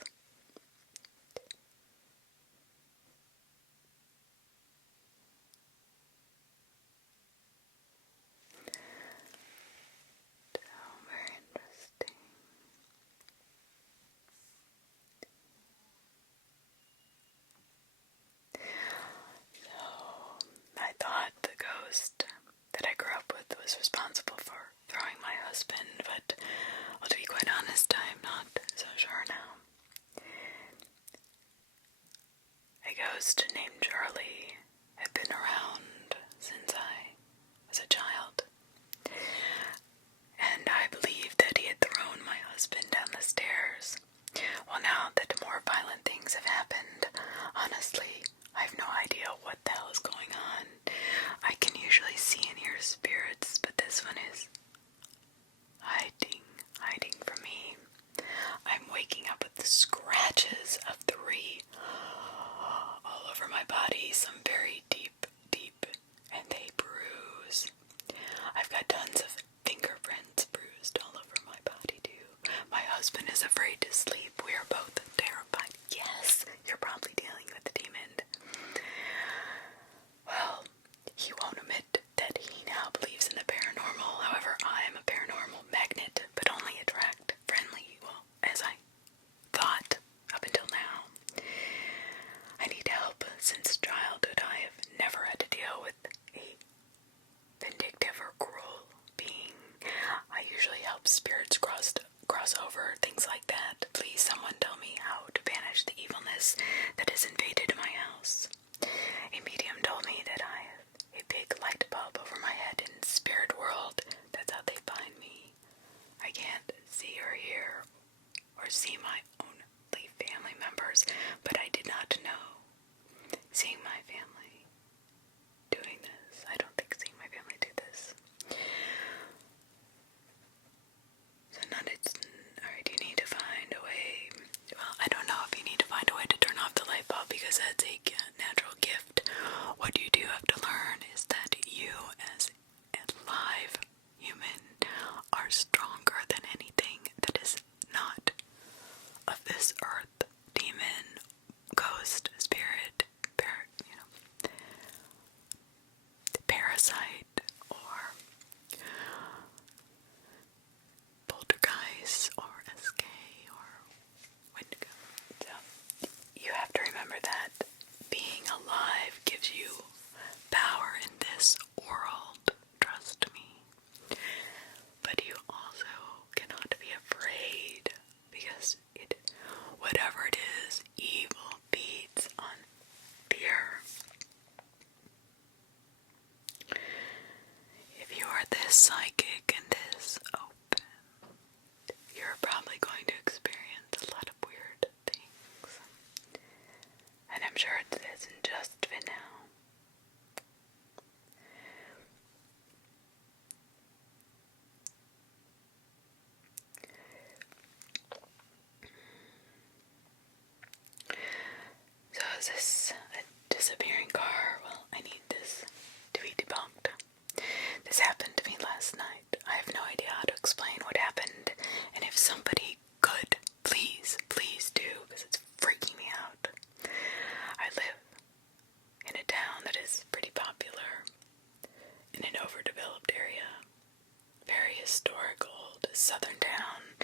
historic old southern town.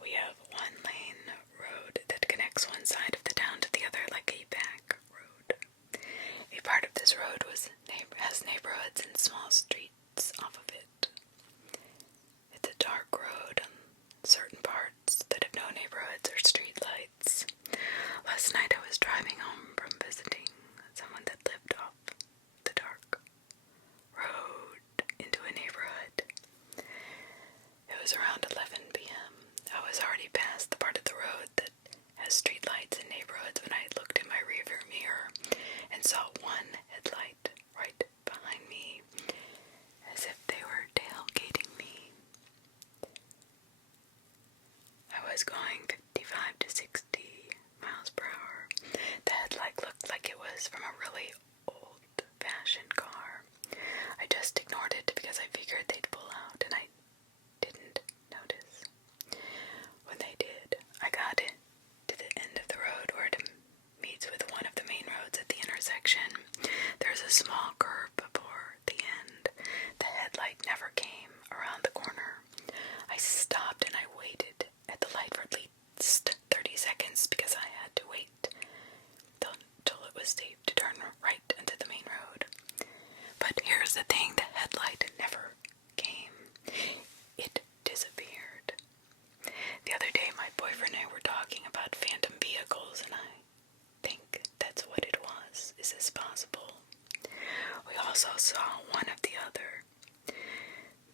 We have one lane road that connects one side of the town to the other like a back road. A part of this road has neighborhoods and small streets off of it. It's a dark road on certain parts that have no neighborhoods or street lights. Last night I was driving home from visiting someone that lived off the dark road into a neighborhood. It was around 11 p.m. I was already past the part of the road that has street lights and neighborhoods when I looked in my rearview mirror and saw one headlight right behind me, as if they were tailgating me. I was going 55 to 60 miles per hour. The headlight looked like it was from a really old-fashioned car. I just ignored it because I figured they'd pull out, and I didn't notice. When they did, I got it to the end of the road where it meets with one of the main roads at the intersection. There's a small curve before the end. The headlight never came around the corner. I stopped and I waited at the light for at least 30 seconds because I had to wait till it was safe to turn right into the main road. But here's the thing, the headlight never came. It disappeared. The other day my boyfriend and I were talking about phantom vehicles, and I think that's what it was. Is this possible? We also saw one of the other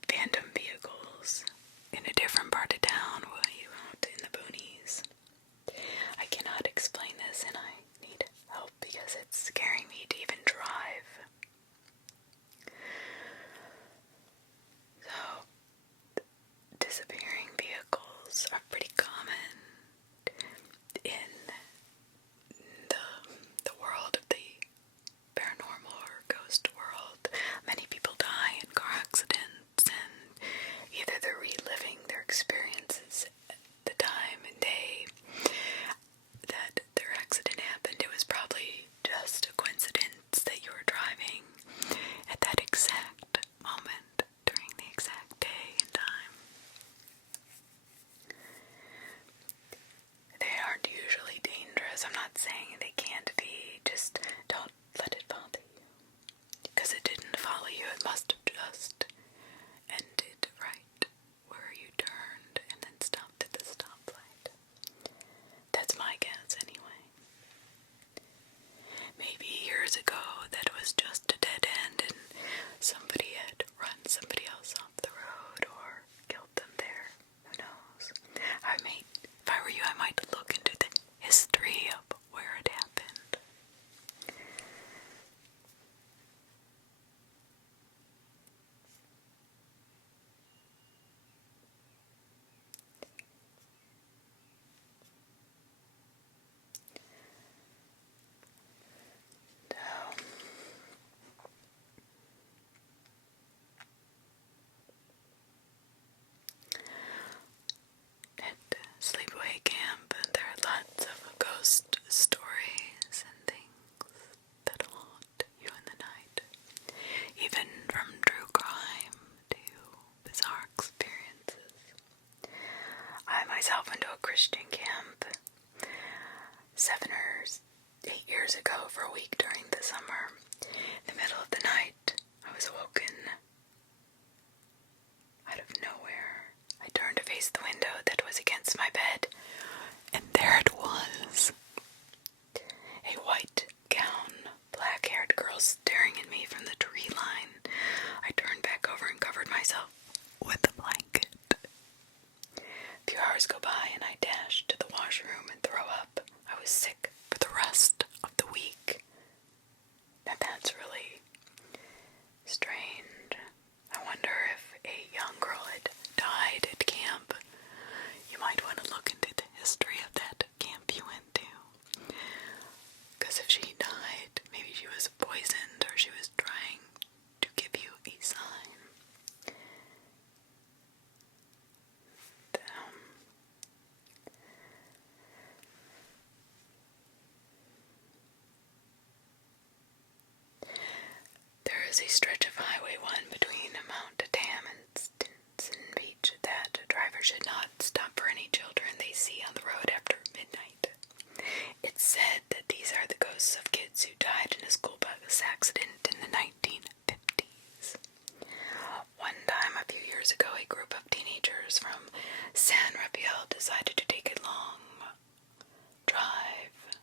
phantom vehicles in a different part of town, way out in the boonies. I cannot explain this, and I need help because it's scaring me to even drive. So, disappearing vehicles are pretty common in the world of the paranormal or ghost world. Many people die in car accidents, and either they're reliving their experiences at the time and day that their accident happened. It was probably just a coincidence that you were driving at that exact moment during the exact day and time. They aren't usually dangerous. I'm not saying they can't be. Just don't let it bother you. Because it didn't follow you. It must have just ended right where you turned and then stopped at the stoplight. That's my guess anyway. Maybe years ago that was just a dead end and somebody had run somebody else off the road or killed them there. Who knows? If I were you, I might look into the history of where it happened. At Sleepaway Camp, there are lots of ghost stories and things that haunt you in the night. Even from true crime to bizarre experiences. I myself went to a Christian camp 7 or 8 years ago for a week during the summer. In the middle of the night, I was awoken out of nowhere. I turned to face the window that was against my bed, and there it was. A white gown, black-haired girl staring at me from the tree line. I turned back over and covered myself with a blanket. A few hours go by and I dashed to the washroom and throw up. I was sick for the rest of the week. Now that's really strange. I wonder if a young girl had died at camp. You might want to look into the history of that camp you went to. Because if she died, maybe she was poisoned or she was trying to give you a sign. There is a stretch of Highway 1 between Mount Tam and Stinson Peak couple decided to take a long drive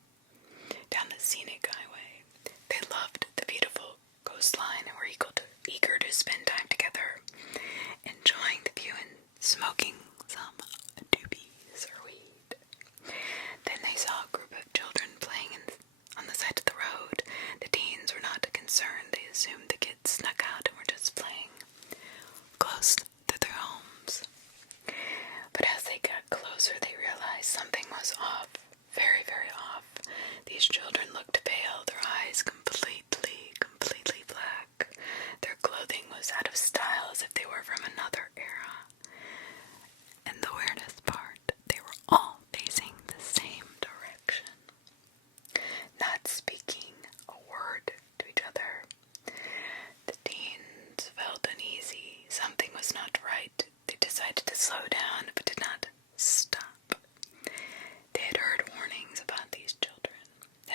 down the scenic highway. They loved the beautiful coastline and were eager to spend time together, enjoying the view and smoking some doobies or weed. Then they saw a group of children playing on the side of the road. The teens were not concerned. They assumed the kids snuck out and were just playing close to their homes. But as they got closer, they realized something was off. Very, very off. These children looked pale, their eyes completely black. Their clothing was out of style, as if they were from another era. And the weirdest part, they were all facing the same direction, not speaking a word to each other. The teens felt uneasy. Something was not right. They decided to slow down, but did not stop. They had heard warnings about these children.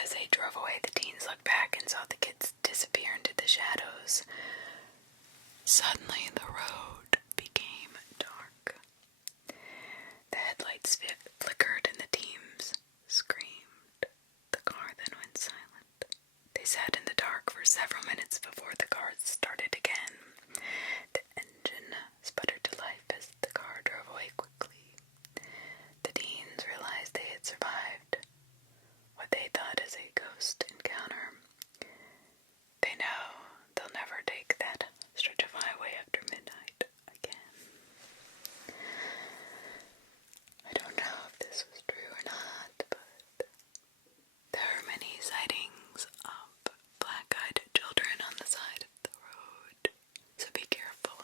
As they drove away, the teens looked back and saw the kids disappear into the shadows. Suddenly, the road became dark. The headlights flickered and the teens screamed. The car then went silent. They sat in the dark for several minutes before the car started again. The engine sputtered to life as the car drove away quickly. The teens realized they had survived what they thought is a ghost encounter. They know they'll never take that stretch of highway after midnight again. I don't know if this was true or not, but there are many sightings of black-eyed children on the side of the road, so be careful.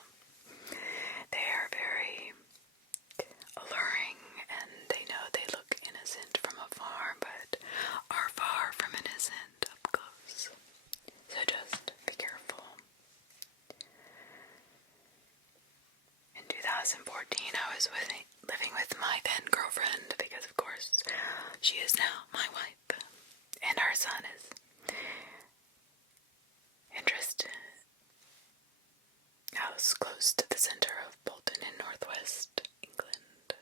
They are very alluring, and they know they look innocent from afar, but are far from innocent up close. So just be careful. In 2014, I was living with my then girlfriend because, of course, she is now my wife, and our son is interested. I was close to the center of Bolton in northwest England.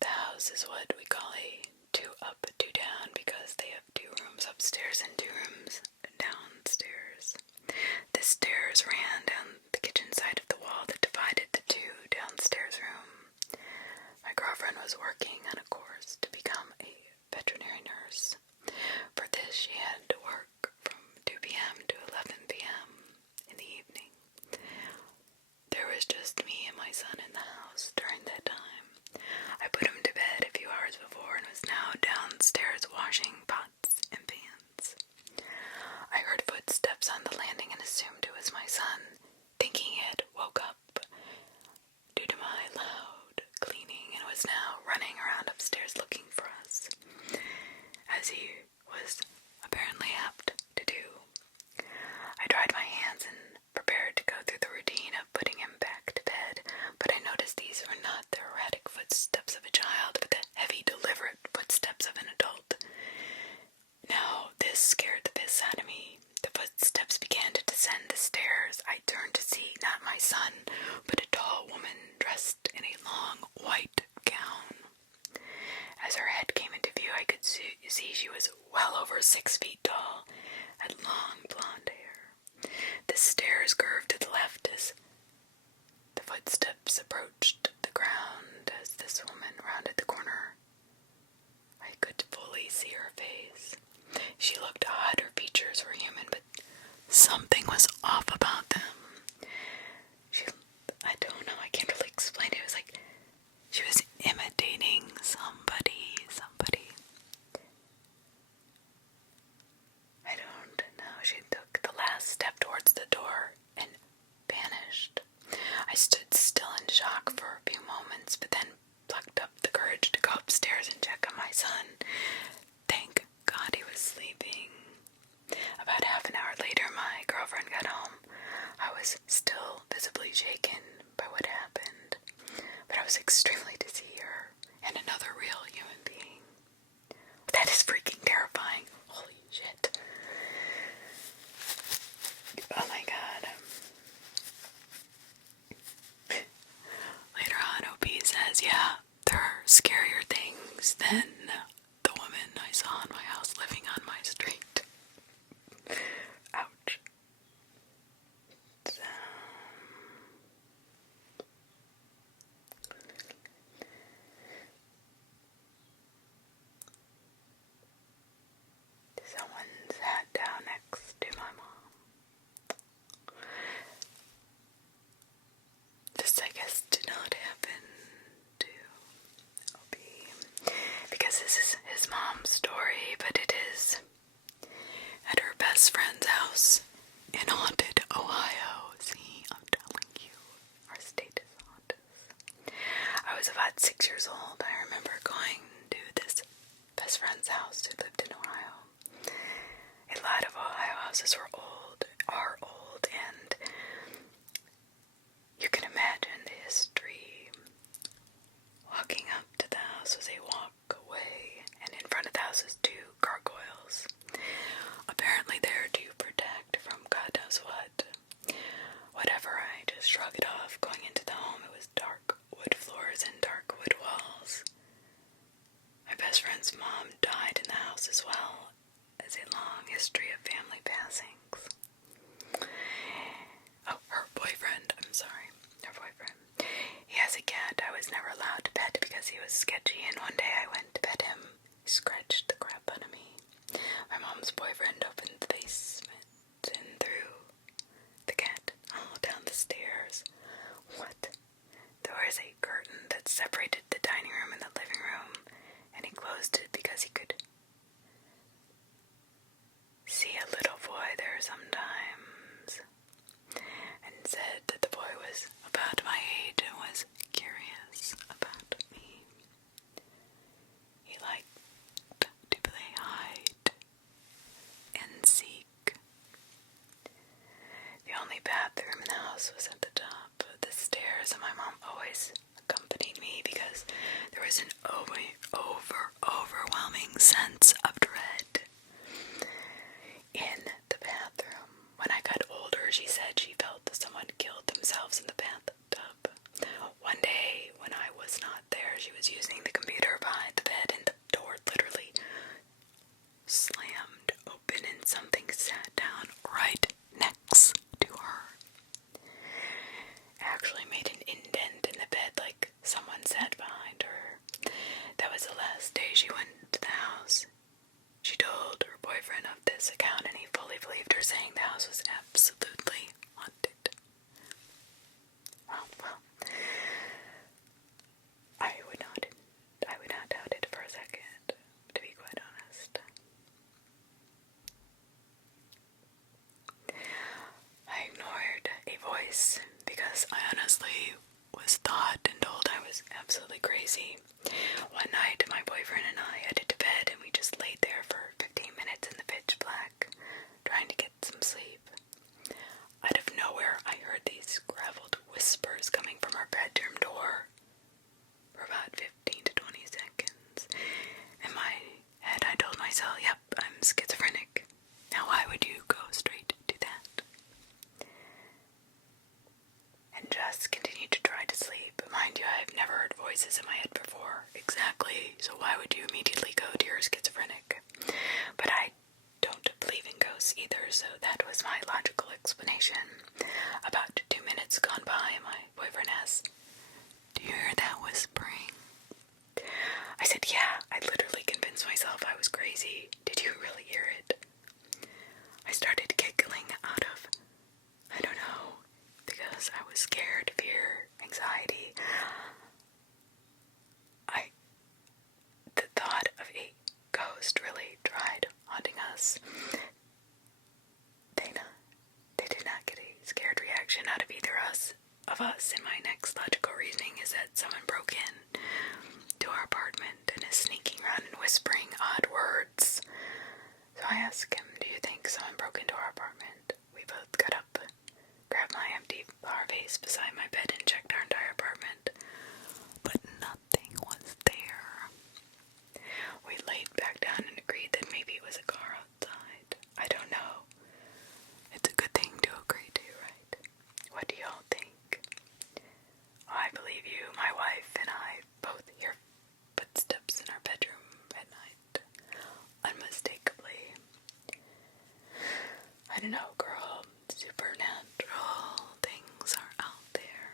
The house is what we call a 2 up, 2 down because they have 2 rooms upstairs and 2 rooms downstairs. The stairs ran down the kitchen side of the wall that divided the 2 downstairs rooms. My girlfriend was working on a course to become a veterinary nurse. For this, she had to work from 2 p.m. to 11 p.m. in the evening. There was just me and my son in the house during that time. I put him to bed a few hours before and was now downstairs washing pots and pans. I heard footsteps on the landing and assumed it was my son, thinking he had woke up due to my loud cleaning and was now running around upstairs looking for us, as he was apparently apt to do. I dried my hands and prepared to go through the routine of putting him back to bed, but I noticed these were not the erratic footsteps of a child, but the heavy, deliberate footsteps of an adult. Now, this scared the piss out of me. The footsteps began to descend the stairs. I turned to see not my son, but a tall woman dressed in a long white gown. As her head came into view, I could see she was well over 6 feet tall, had long blonde hair. The stairs curved to the left as the footsteps approached the ground. As this woman rounded the corner, I could fully see her face. She looked odd. Her features were human, but something was off about them. I don't know, I can't really explain it. It was like she was imitating somebody. I don't know. She took the last step towards the door and vanished. I stood still in shock for a few moments, but then plucked up the courage to go upstairs and check on my son. Thank God he was sleeping. About half an hour later, my girlfriend got home. I was still visibly shaken by what happened, but I was extremely to see her and another real human being. That is freaking terrifying. Holy shit. Oh my God. Later on, OP says, yeah, there about 6 years old, I remember going to this best friend's house who lived in Ohio. A lot of Ohio houses are old, and you can imagine the history. Walking up to the house was a walkway, and in front of the house is 2 gargoyles. Apparently they're to protect from God knows what. Whatever, I just shrugged it off. Going into the home, it was dark wood floors and dark wood walls. My best friend's mom died in the house as well as a long history of family passings. Oh, her boyfriend. He has a cat I was never allowed to pet because he was sketchy, and one day I went to pet him. He scratched the crap out of me. My mom's boyfriend opened the basement and threw the cat all down the stairs. What? There was a curtain that separated the dining room and the living room, and he closed it because he could see a little boy there sometimes, and said that the boy was about my age and was curious about me. He liked to play hide and seek. The only bathroom in the house was at the top of the stairs, and my mom always accompanied me because there was an overwhelming sense of dread in the bathroom. When I got older, she said she felt that someone killed themselves in the bathtub. One day, when I was not there, she was using the computer behind the bed, and the door literally slammed open and something sat down right next to her. Actually made an indent in the bed like someone sat behind her. That was the last day she went to the house. She told her boyfriend of this account, and he fully believed her, saying the house was absolutely haunted. Well, I would not doubt it for a second, to be quite honest. I ignored a voice because I honestly was thought and told I was absolutely crazy. One night, my boyfriend and I headed to bed, and we just laid there for 15 minutes in the pitch black, trying to get some sleep. Out of nowhere, I heard these graveled whispers coming from our bedroom door for about 15 to 20 seconds. In my head, I told myself, yep, I'm schizophrenic. Now why would you go straight to that? And just continued to try to sleep. Mind you, I've never heard voices in my head before. Exactly, so why would you immediately go to your schizophrenic? But I don't believe in ghosts either, so that was my logical explanation. About 2 minutes gone by, my boyfriend asked, "Do you hear that whispering?" I said, "Yeah, I literally convinced myself I was crazy. Did you really hear it?" I started giggling out of, I don't know, because I was scared, fear, anxiety. The thought of a ghost really tried haunting us. They did not get a scared reaction out of either of us, and my next logical reasoning is that someone broke in to our apartment and is sneaking around and whispering odd words. So I asked him, "Do you think someone broke into our apartment?" We both got up, grabbed my empty bar vase beside my bed, and checked our entire apartment. But nothing was there. We laid back down and agreed that maybe it was a car outside. I don't know. It's a good thing to agree to, right? What do y'all think? I believe you. My wife and I both hear footsteps in our bedroom at night. Unmistakably. I don't know, girl. Supernatural things are out there.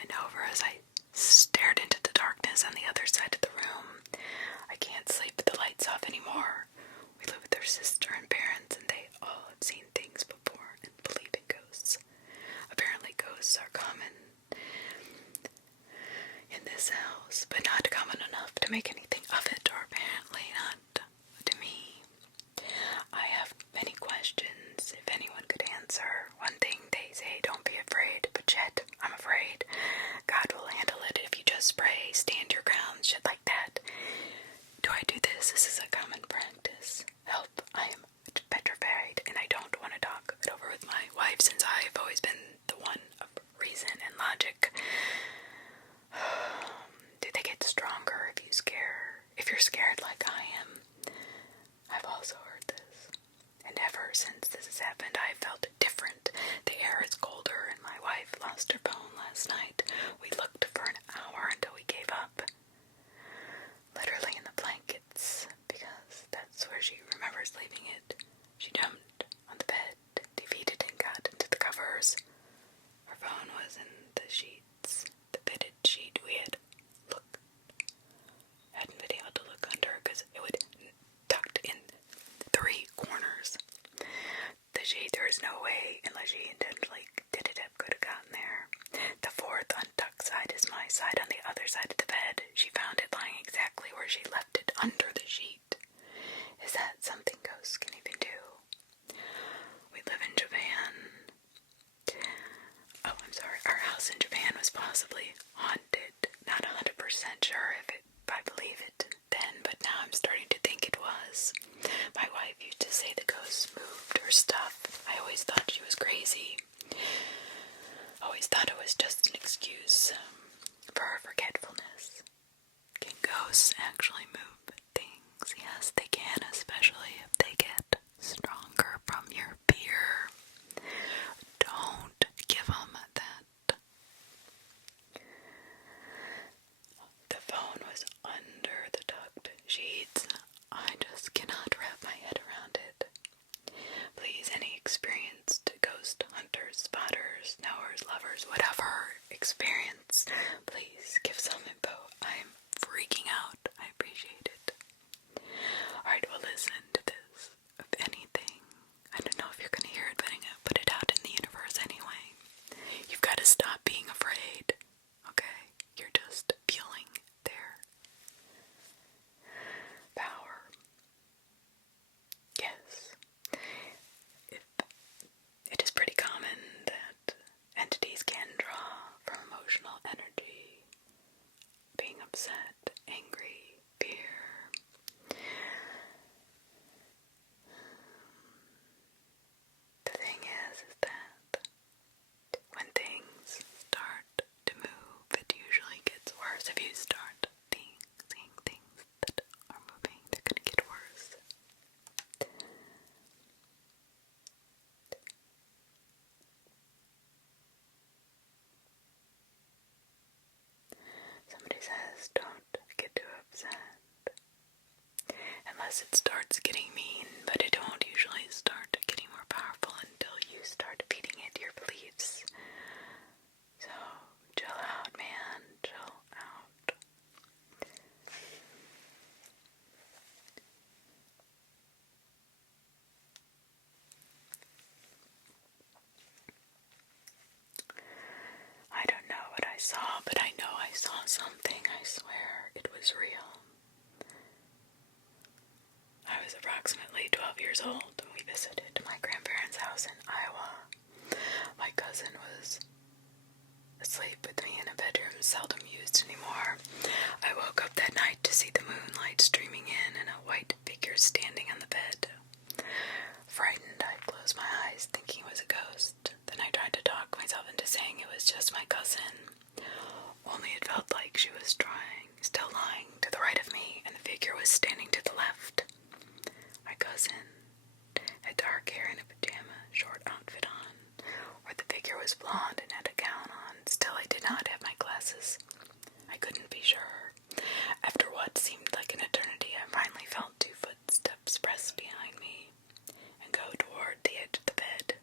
and over as I stared into the darkness on the other side of the room. I can't sleep with the lights off anymore. We live with their sister and parents, and they all have seen things before and believe in ghosts. Apparently ghosts are common in this house, but not common enough to make anything of it, or apparently not to me. I have many questions, if anyone could answer. One thing they say, don't be afraid, but yet I'm afraid. God will handle it if you just pray, stand your ground, shit like that. Do I do this? This is a common practice. Help, I am petrified, and I don't want to talk it over with my wife, since I've always been the one of reason and logic. Do they get stronger if you're scared like I am? I've also heard this. And ever since this has happened, I felt different. The air is colder, and my wife lost her phone last night. We looked for an hour until we gave up. Literally in the blankets, because that's where she remembers leaving it. She jumped on the bed, defeated, and got into the covers. Her phone was in the sheets, the fitted sheet we had hadn't been able to look under because it would tucked in 3 corners. The sheet, there is no way, unless she intentionally did it up, could have gotten there. The 4th untucked side is my side on the other side of the bed. She found it lying exactly where she left it, under the sheet. Is that something ghosts can even do? We live in Japan. Oh, I'm sorry. Our house in Japan was possibly haunted. Not 100% sure if I believe it then, but now I'm starting to think it was. My wife used to say the ghosts moved her stuff. I always thought she was crazy. Always thought it was just an excuse for her forgetfulness. Can ghosts actually move things? Yes, they can, especially if they get stronger from your fear. Don't give them that. The phone was under the tucked sheets. I just cannot wrap my head around it. Please, any experienced ghost hunters, spotters, knowers, lovers, whatever experience, please give some info. I'm freaking out. I appreciate it. Alright, well, listen to this. If anything, I don't know if you're gonna hear it, but I'm gonna put it out in the universe anyway. You've got to stop being afraid, okay? You're just feeling their power. Yes. It is pretty common that entities can draw from emotional energy, being upset, angry, fear. The thing is that when things start to move, it usually gets worse. If you start seeing things that are moving, they're gonna get worse. Somebody says, don't get too upset. Unless it starts getting mean, but it won't usually start getting more powerful until you start feeding it your beliefs. So, chill out, man. Chill out. I don't know what I saw, but I know I saw something. I swear it was real. I was approximately 12 years old when we visited my grandparents' house in Iowa. My cousin was asleep with me in a bedroom seldom used anymore. I woke up that night to see the moonlight streaming in and a white figure standing on the bed. Frightened, I closed my eyes, thinking it was a ghost. Then I tried to talk myself into saying it was just my cousin. Only it felt like she was still lying to the right of me, and the figure was standing to the left. My cousin had dark hair and a pajama short outfit on, where the figure was blonde and had a gown on. Still, I did not have my glasses. I couldn't be sure. After what seemed like an eternity, I finally felt 2 footsteps press behind me and go toward the edge of the bed,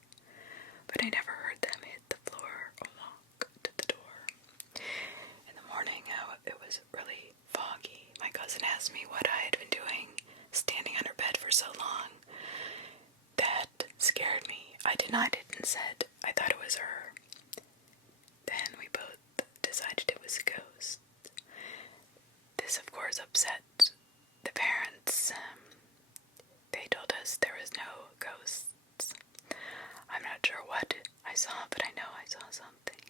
but I never heard them hit the floor or walk to the door. asked me what I had been doing standing on her bed for so long. That scared me. I denied it and said I thought it was her. Then we both decided it was a ghost. This, of course, upset the parents. They told us there was no ghosts. I'm not sure what I saw, but I know I saw something.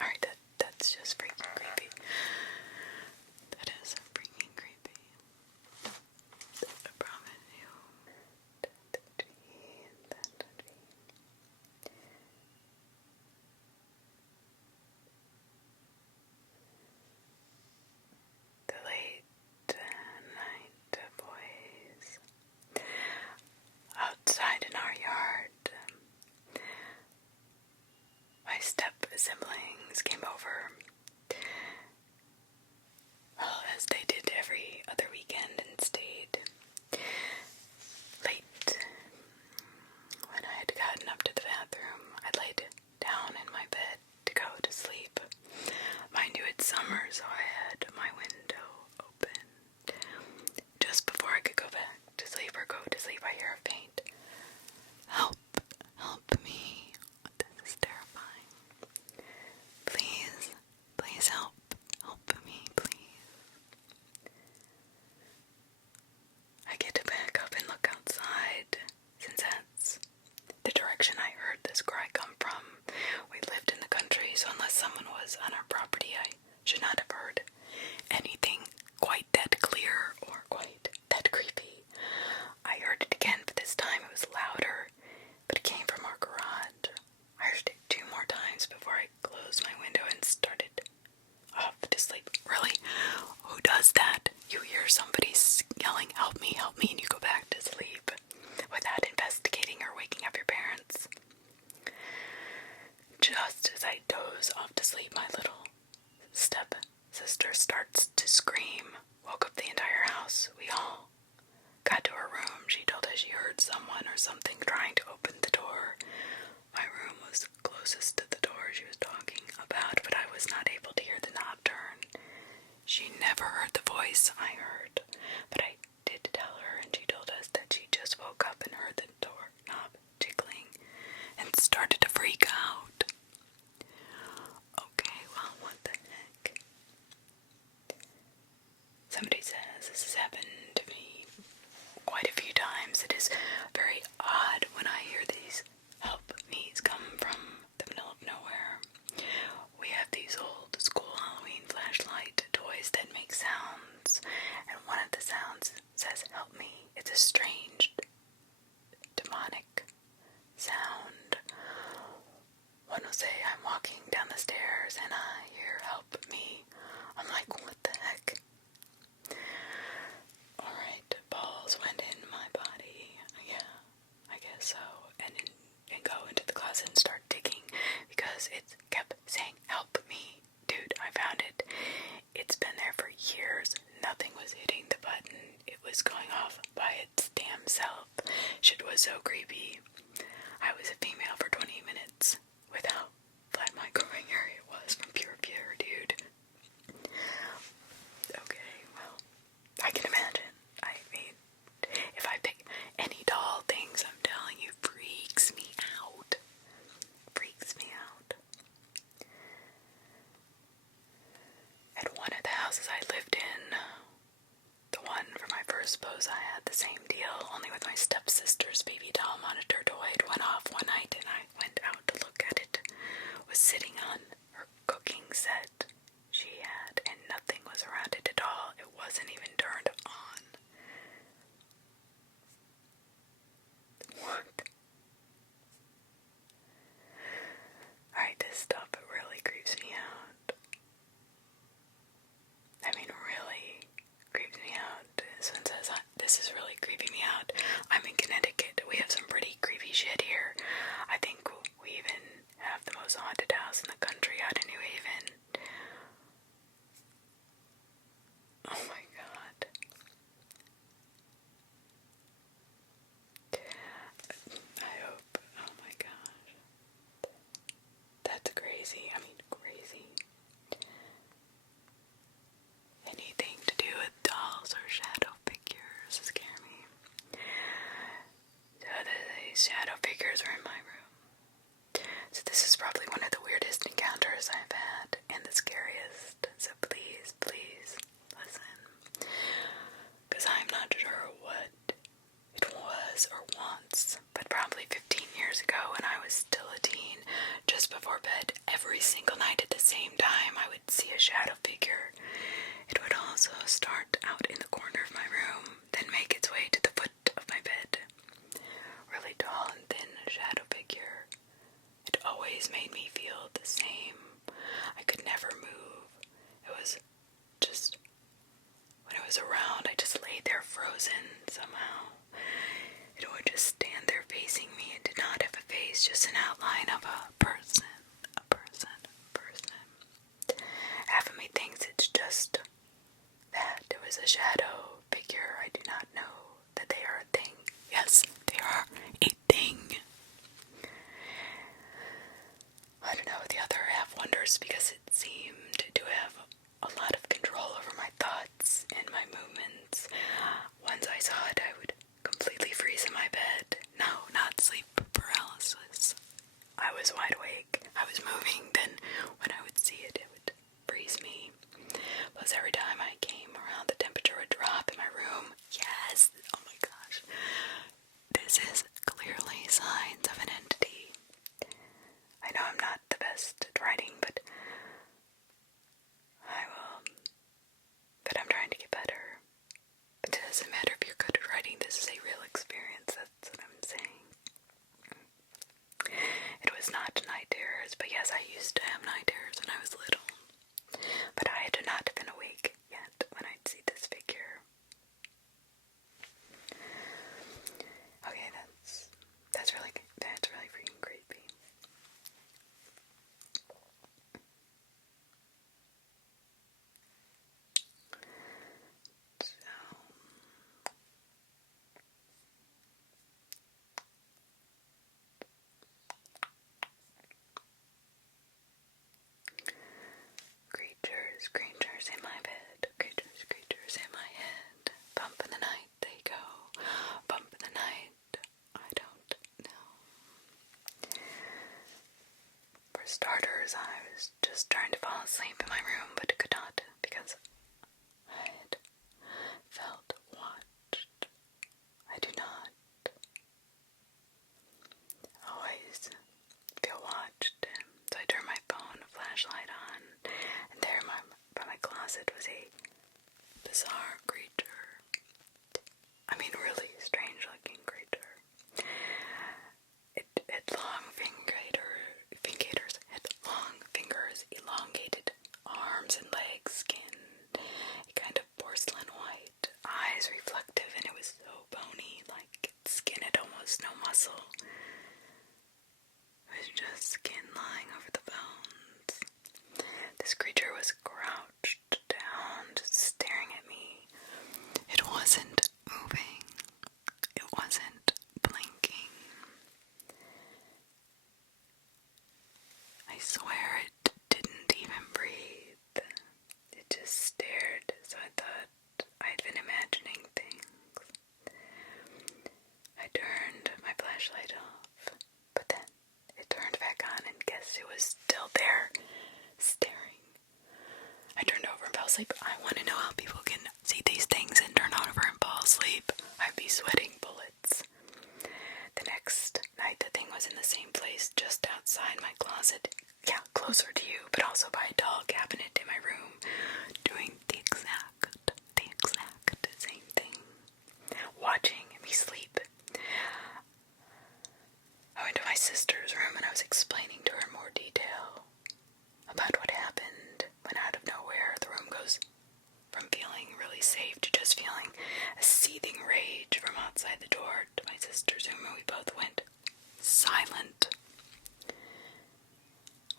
Alright, that's just freaking creepy. That is freaking creepy. I promise you. The late night boys outside in our yard. My step-siblings came over, well, as they did every other weekend, and stayed late. When I had gotten up to the bathroom, I laid down in my bed to go to sleep. Mind you, it's summer, so I had my window open. Just before I could go back to sleep or go to sleep, I hear a faint, "Help, help me." This is terrifying. Please, please help me, please. I get to back up and look outside, since that's the direction I heard this cry come from. We lived in the country, so unless someone was on our property, I should not have heard anything quite that clear or quite that creepy. I heard it again, but this time it was louder, but it came from our garage. I heard it 2 more times before I closed my window and started off to sleep. Really? Who does that? You hear somebody yelling, help me, and you go back to sleep without investigating or waking up your parents. Just as I doze off to sleep, my little step-sister starts to scream, woke up the entire house. We all got to her room. She told us she heard someone or something trying to open the door. My room was closest to the door she was talking about, but I was not able to hear the knob turn. She never heard the voice I heard, but I did tell her, and she told us that she just woke up and heard the door knob tickling and started to freak out. Okay, well, what the heck? Somebody says this has happened to me quite a few times. It is very odd when I hear these help me's come from the middle of nowhere. We have these old school Halloween flashlight toys that make sounds, and one of the sounds says help me. It's a strange, demonic sound. One will say I'm walking down the stairs and I hear help me. I'm like, what the heck? Alright, balls went in my body. Yeah, I guess so. And go into the closet and start digging because it kept saying, help me. Dude, I found it. It's been there for years. Nothing was hitting the button. It was going off by its damn self. Shit was so creepy. I was a female for 20 minutes with how flat my growing area was from pure fear, dude. Okay, well, I can imagine. I mean, if I pick any doll things, I'm telling you, freaks me out. Freaks me out. At one of the houses I lived in, the one for my first pose, I had the same deal, only with my stepsister's baby doll monitor toy. It went off one night and I went out to look at it. It was sitting on her cooking set she had, and nothing was around it at all. It wasn't even turned on. What? Alright, this stuff, it really creeps me out. I mean, really creeps me out. Someone says, this is really creeping me out. I'm in Connecticut. We have some pretty creepy shit here. I would see a shadow figure. It would also start out in the corner of my room, then make its way to the foot of my bed. Really tall and thin shadow figure. It always made me feel the same. I could never move. It was just, when it was around, I just lay there frozen somehow. It would just stand there facing me and did not have a face, just an outline of a person. Half of me thinks it's just that it was a shadow figure. I do not know that they are a thing. Yes, they are a thing. I don't know, the other half wonders because it seemed to have a lot of control over my thoughts and my movements. Once I saw it, I would completely freeze in my bed. No, not sleep paralysis. I was wide awake. I was moving. Then when I would see it, it would freeze me. Plus every time I came around, the temperature would drop in my room. Yes! Oh my gosh. This is clearly signs of an entity. I know I'm not the best at writing, but I'm trying to get better. But it doesn't matter if you're good at writing, this is a real experience, that's what I'm saying. It was not night terrors, but yes, I used to have night terrors when I was little. But I had not been awake yet when I'd see this figure. Okay, that's really freaking creepy. Creatures in my bed, creatures in my head. Bump in the night, they go. Bump in the night, I don't know. For starters, I was just trying to fall asleep in my room, but could not because I had felt watched. I do not always feel watched, so I turned my phone flashlight on, and there by my closet was a bizarre creature. I mean, really strange looking creature. It had long fingers, elongated arms and legs, skin, a kind of porcelain white, eyes reflective, and it was so bony, like its skin had almost no muscle. It was just skin lying over the bones. This creature was crouched down, just staring at me. It wasn't moving. It wasn't blinking. I swear it didn't even breathe. It just stared, so I thought I'd been imagining things. I turned my flashlight off, but then it turned back on, and guess who was still there, staring. I turned over and fell asleep. I want to know how people can see these things and turn over and fall asleep. I'd be sweating bullets. The next night, the thing was in the same place, just outside my closet. Yeah, closer to you, but also by a doll cabinet in my room, doing the exact same thing. Watching me sleep. I went to my sister's room and I was explaining to her in more detail about what happened when out of nowhere the room goes from feeling really safe to just feeling a seething rage from outside the door to my sister's room, and we both went silent.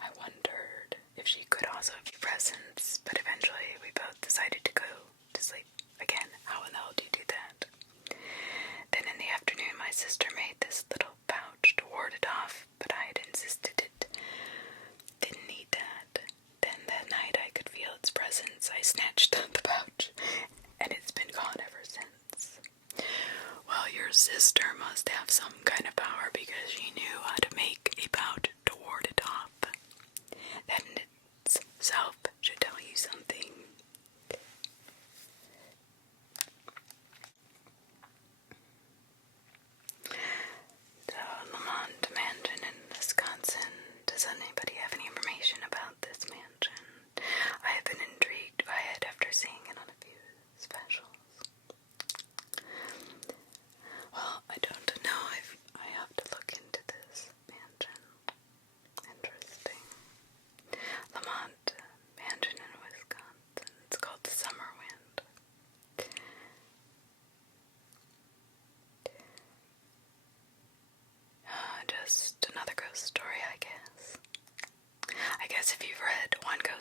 I wondered if she could also be presence, but eventually we both decided to go to sleep again. How in the hell do you do that? Then in the afternoon, my sister made this little pouch to ward it off, but I had insisted it didn't need that. Then that night I could feel its presence. I snatched the pouch, and it's been gone ever since. Well, your sister must have some kind of power because she knew how to make a pouch to ward it off. That in itself should tell you something. The Lamont Mansion in Wisconsin. Does anybody have any information about this mansion?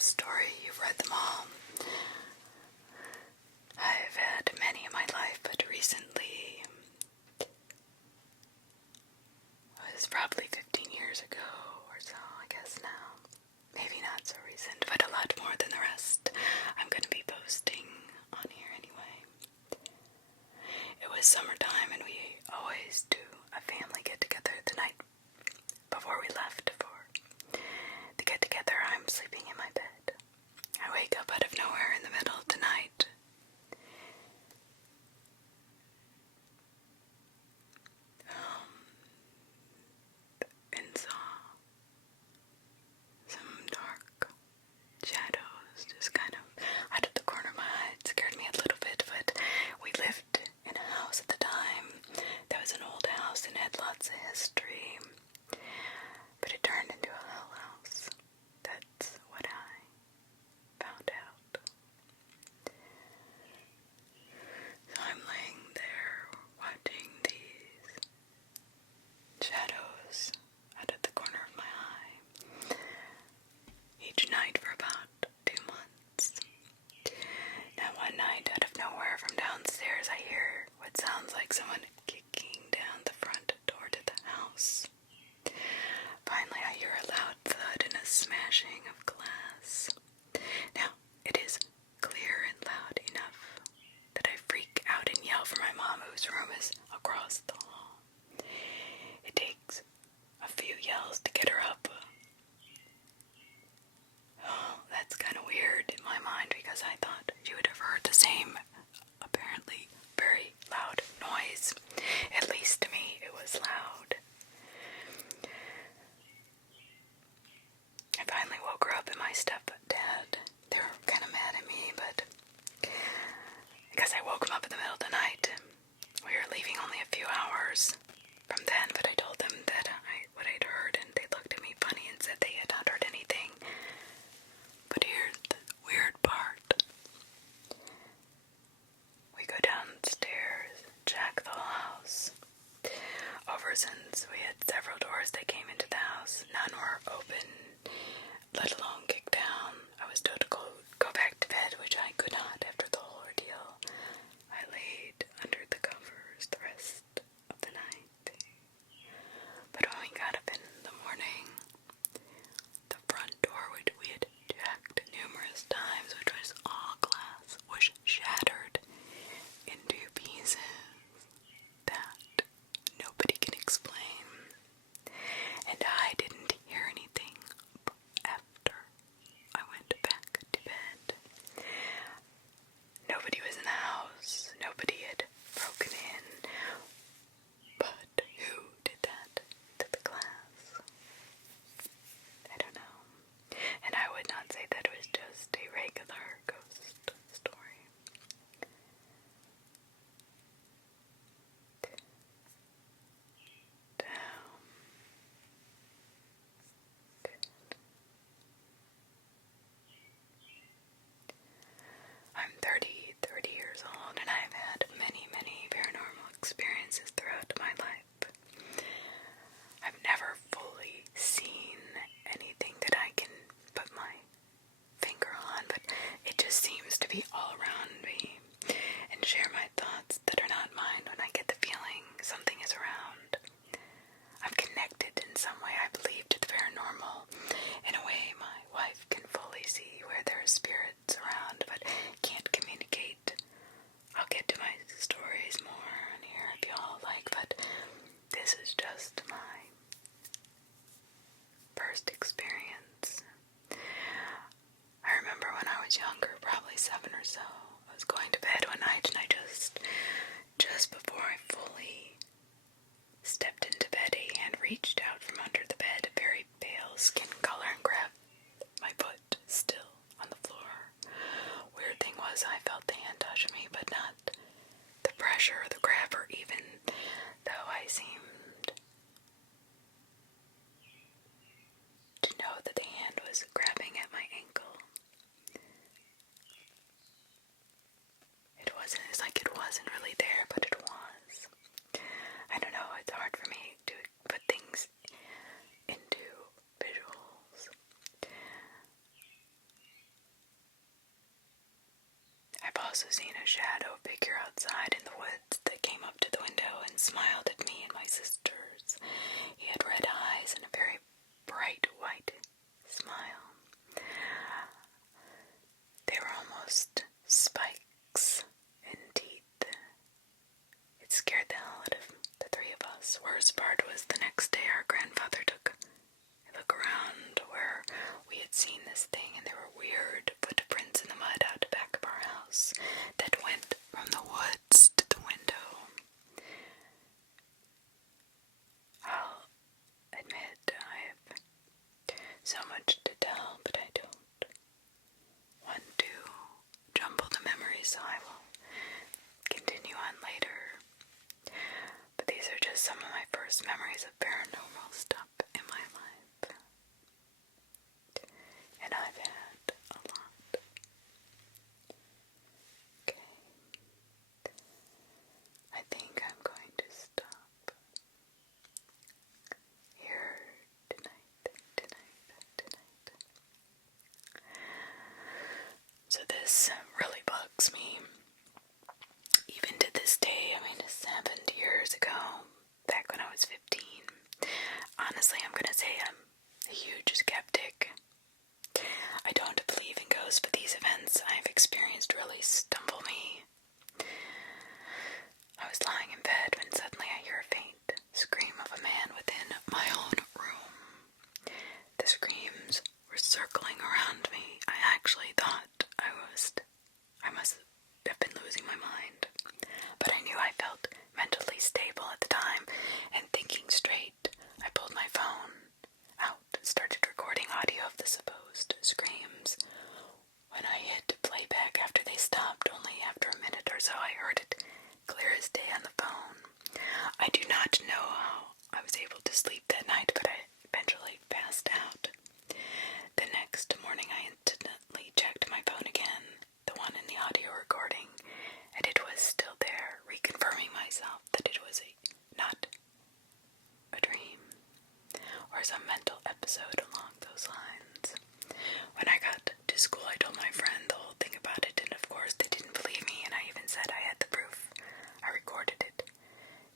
story. You've read them all. I've had many in my life, but recently, it was probably 15 years ago or so, I guess now. Maybe not so recent, but a lot more than the rest. I'm going to be posting on here anyway. It was summertime, and we always do a family get-together the night before we left for the get-together. I'm sleeping in my bed. I wake up out of nowhere in the middle of the night. And saw some dark shadows just kind of out of the corner of my eye. It scared me a little bit, but we lived in a house at the time that was an old house and had lots of history, but it turned into a hell house. That's what I found out. So I'm laying there watching these shadows out of the corner of my eye each night for about 2 months. Now one night, out of nowhere from downstairs, I hear what sounds like someone kicking down the front door to the house. Finally, I hear a loud thud and a smashing of glass. Now, it is clear and loud enough that I freak out and yell for my mom, whose room is across the hall. It takes a few yells to get her up. Oh, that's kind of weird in my mind because I thought she would have heard the same, apparently very loud noise. At least to me, it was loud. I finally woke her up, and my stepdad, they were kind of mad at me, but I guess I woke him up in the middle of the night. We were leaving only a few hours from then, but I told them that what I'd heard, and they looked at me funny and said they had not heard anything. But here's the weird part. We go downstairs, check the house. Over since we had several doors that came into the house, none were open, let alone kicked down. I was told to go back to bed, which I could not after the whole ordeal. I laid under the covers the rest of the night. But when we got up in the morning, the front door, which we had checked numerous times, which was all glass, was shattered into pieces that nobody can explain. And I didn't hear anything after I went back to bed. Nobody was in the house. Nobody had broken in. But who did that to the glass? I don't know. And I would not say that it was just a regular ghost story. I'm 30 years old, and I've had many paranormal experiences throughout my life. I've never fully seen anything that I can put my finger on, but it just seems to be all around me and share my thoughts that are not mine when I get the feeling something is around. I'm connected in some way, I believe, to the paranormal. In a way, my wife can fully see where there are spirits around, but can't communicate. I'll get to my stories more on here if y'all like, but this is just my first experience. I remember when I was younger, probably 7 or so, I was going to bed one night, and I just before I fully stepped into bed, a hand reached out from under the bed, a very pale skin color, and grabbed my foot still on the floor. Weird thing was, I felt the hand touch me, but not the pressure or the grab, or even though I seemed to know that the hand was grabbing at my ankle. It wasn't, it's also seen a shadow figure outside in the woods that came up to the window and smiled at me and my sisters. He had red eyes and a very bright white smile. They were almost spikes in teeth. It scared the hell out of the three of us. Worst part was the next day our grandfather took a look around where we had seen this thing, and there were weird footprints in the mud out the back of our house that went from the woods to the window. I'll admit I have so much to tell, but I don't want to jumble the memories, so I will continue on later. But these are just some of my first memories of paranormal stuff in my life. And I've had a lot. Okay. I think I'm going to stop here tonight. So this really bugs me. Even to this day, I mean, this happened years ago, back when I was 15. Honestly, I'm gonna say I'm a huge skeptic. I don't believe in ghosts, but these events I've experienced really stumble me. I was lying in bed when suddenly I hear a faint scream of a man within my own room. The screams were circling around me. I actually thought I must have been losing my mind. But I knew I felt mentally stable at the time, and thinking straight, I pulled my phone out and started recording audio of the supposed screams. When I hit playback after they stopped, only after a minute or so I heard it clear as day on the phone. I do not know how I was able to sleep that night, but I eventually passed out. The next morning I instantly checked my phone again, the one in the audio recording, and it was still there, reconfirming myself that it was not a dream or some mental episode along those lines. When I got to school, I told my friend the whole thing about it, and of course they didn't believe me, and I even said I had the proof. I recorded it.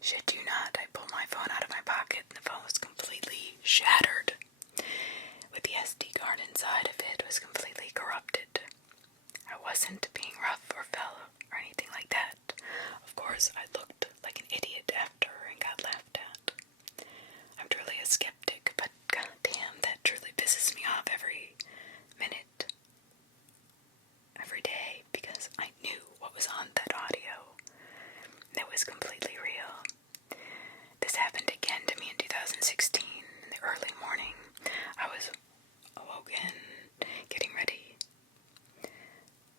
Shit you not, I pulled my phone out of my pocket, and the phone was completely shattered, with the SD card inside of it was completely corrupted. I wasn't being rough or foul or anything like that. Of course, I looked like an idiot after and got laughed at. I'm truly a skeptic, but goddamn, that truly pisses me off every minute, every day, because I knew what was on that audio. It was completely real. This happened again to me in 2016 in the early morning. I was awoken, getting ready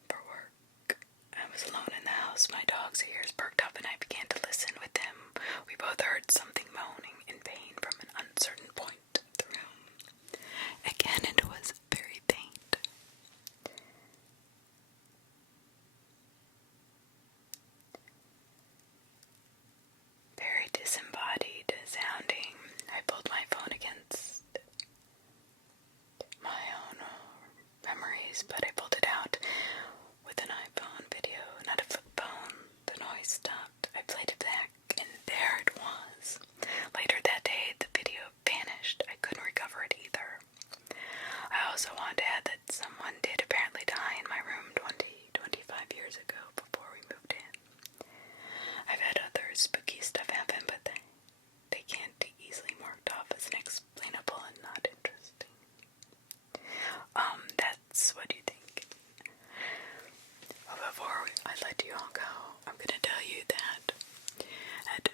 for work. I was alone in the house. My dog's ears perked up and I began to listen with them. We both heard something moaning in pain from an uncertain point of the room. Again, it was very faint. Very disembodied sounding. I pulled my phone against my own memories, but I pulled it out with an iPhone video, not a flip phone. The noise stopped. I played it back, and there it was. Later that day, the video vanished. I couldn't recover it either. I also want to add that someone did apparently die in my room 25 years ago before we moved in. I've had other spooky stuff happen, but they can't be easily marked off as inexplainable and not interesting. That's what you think. Well, before I let you all go, I'm gonna tell you that at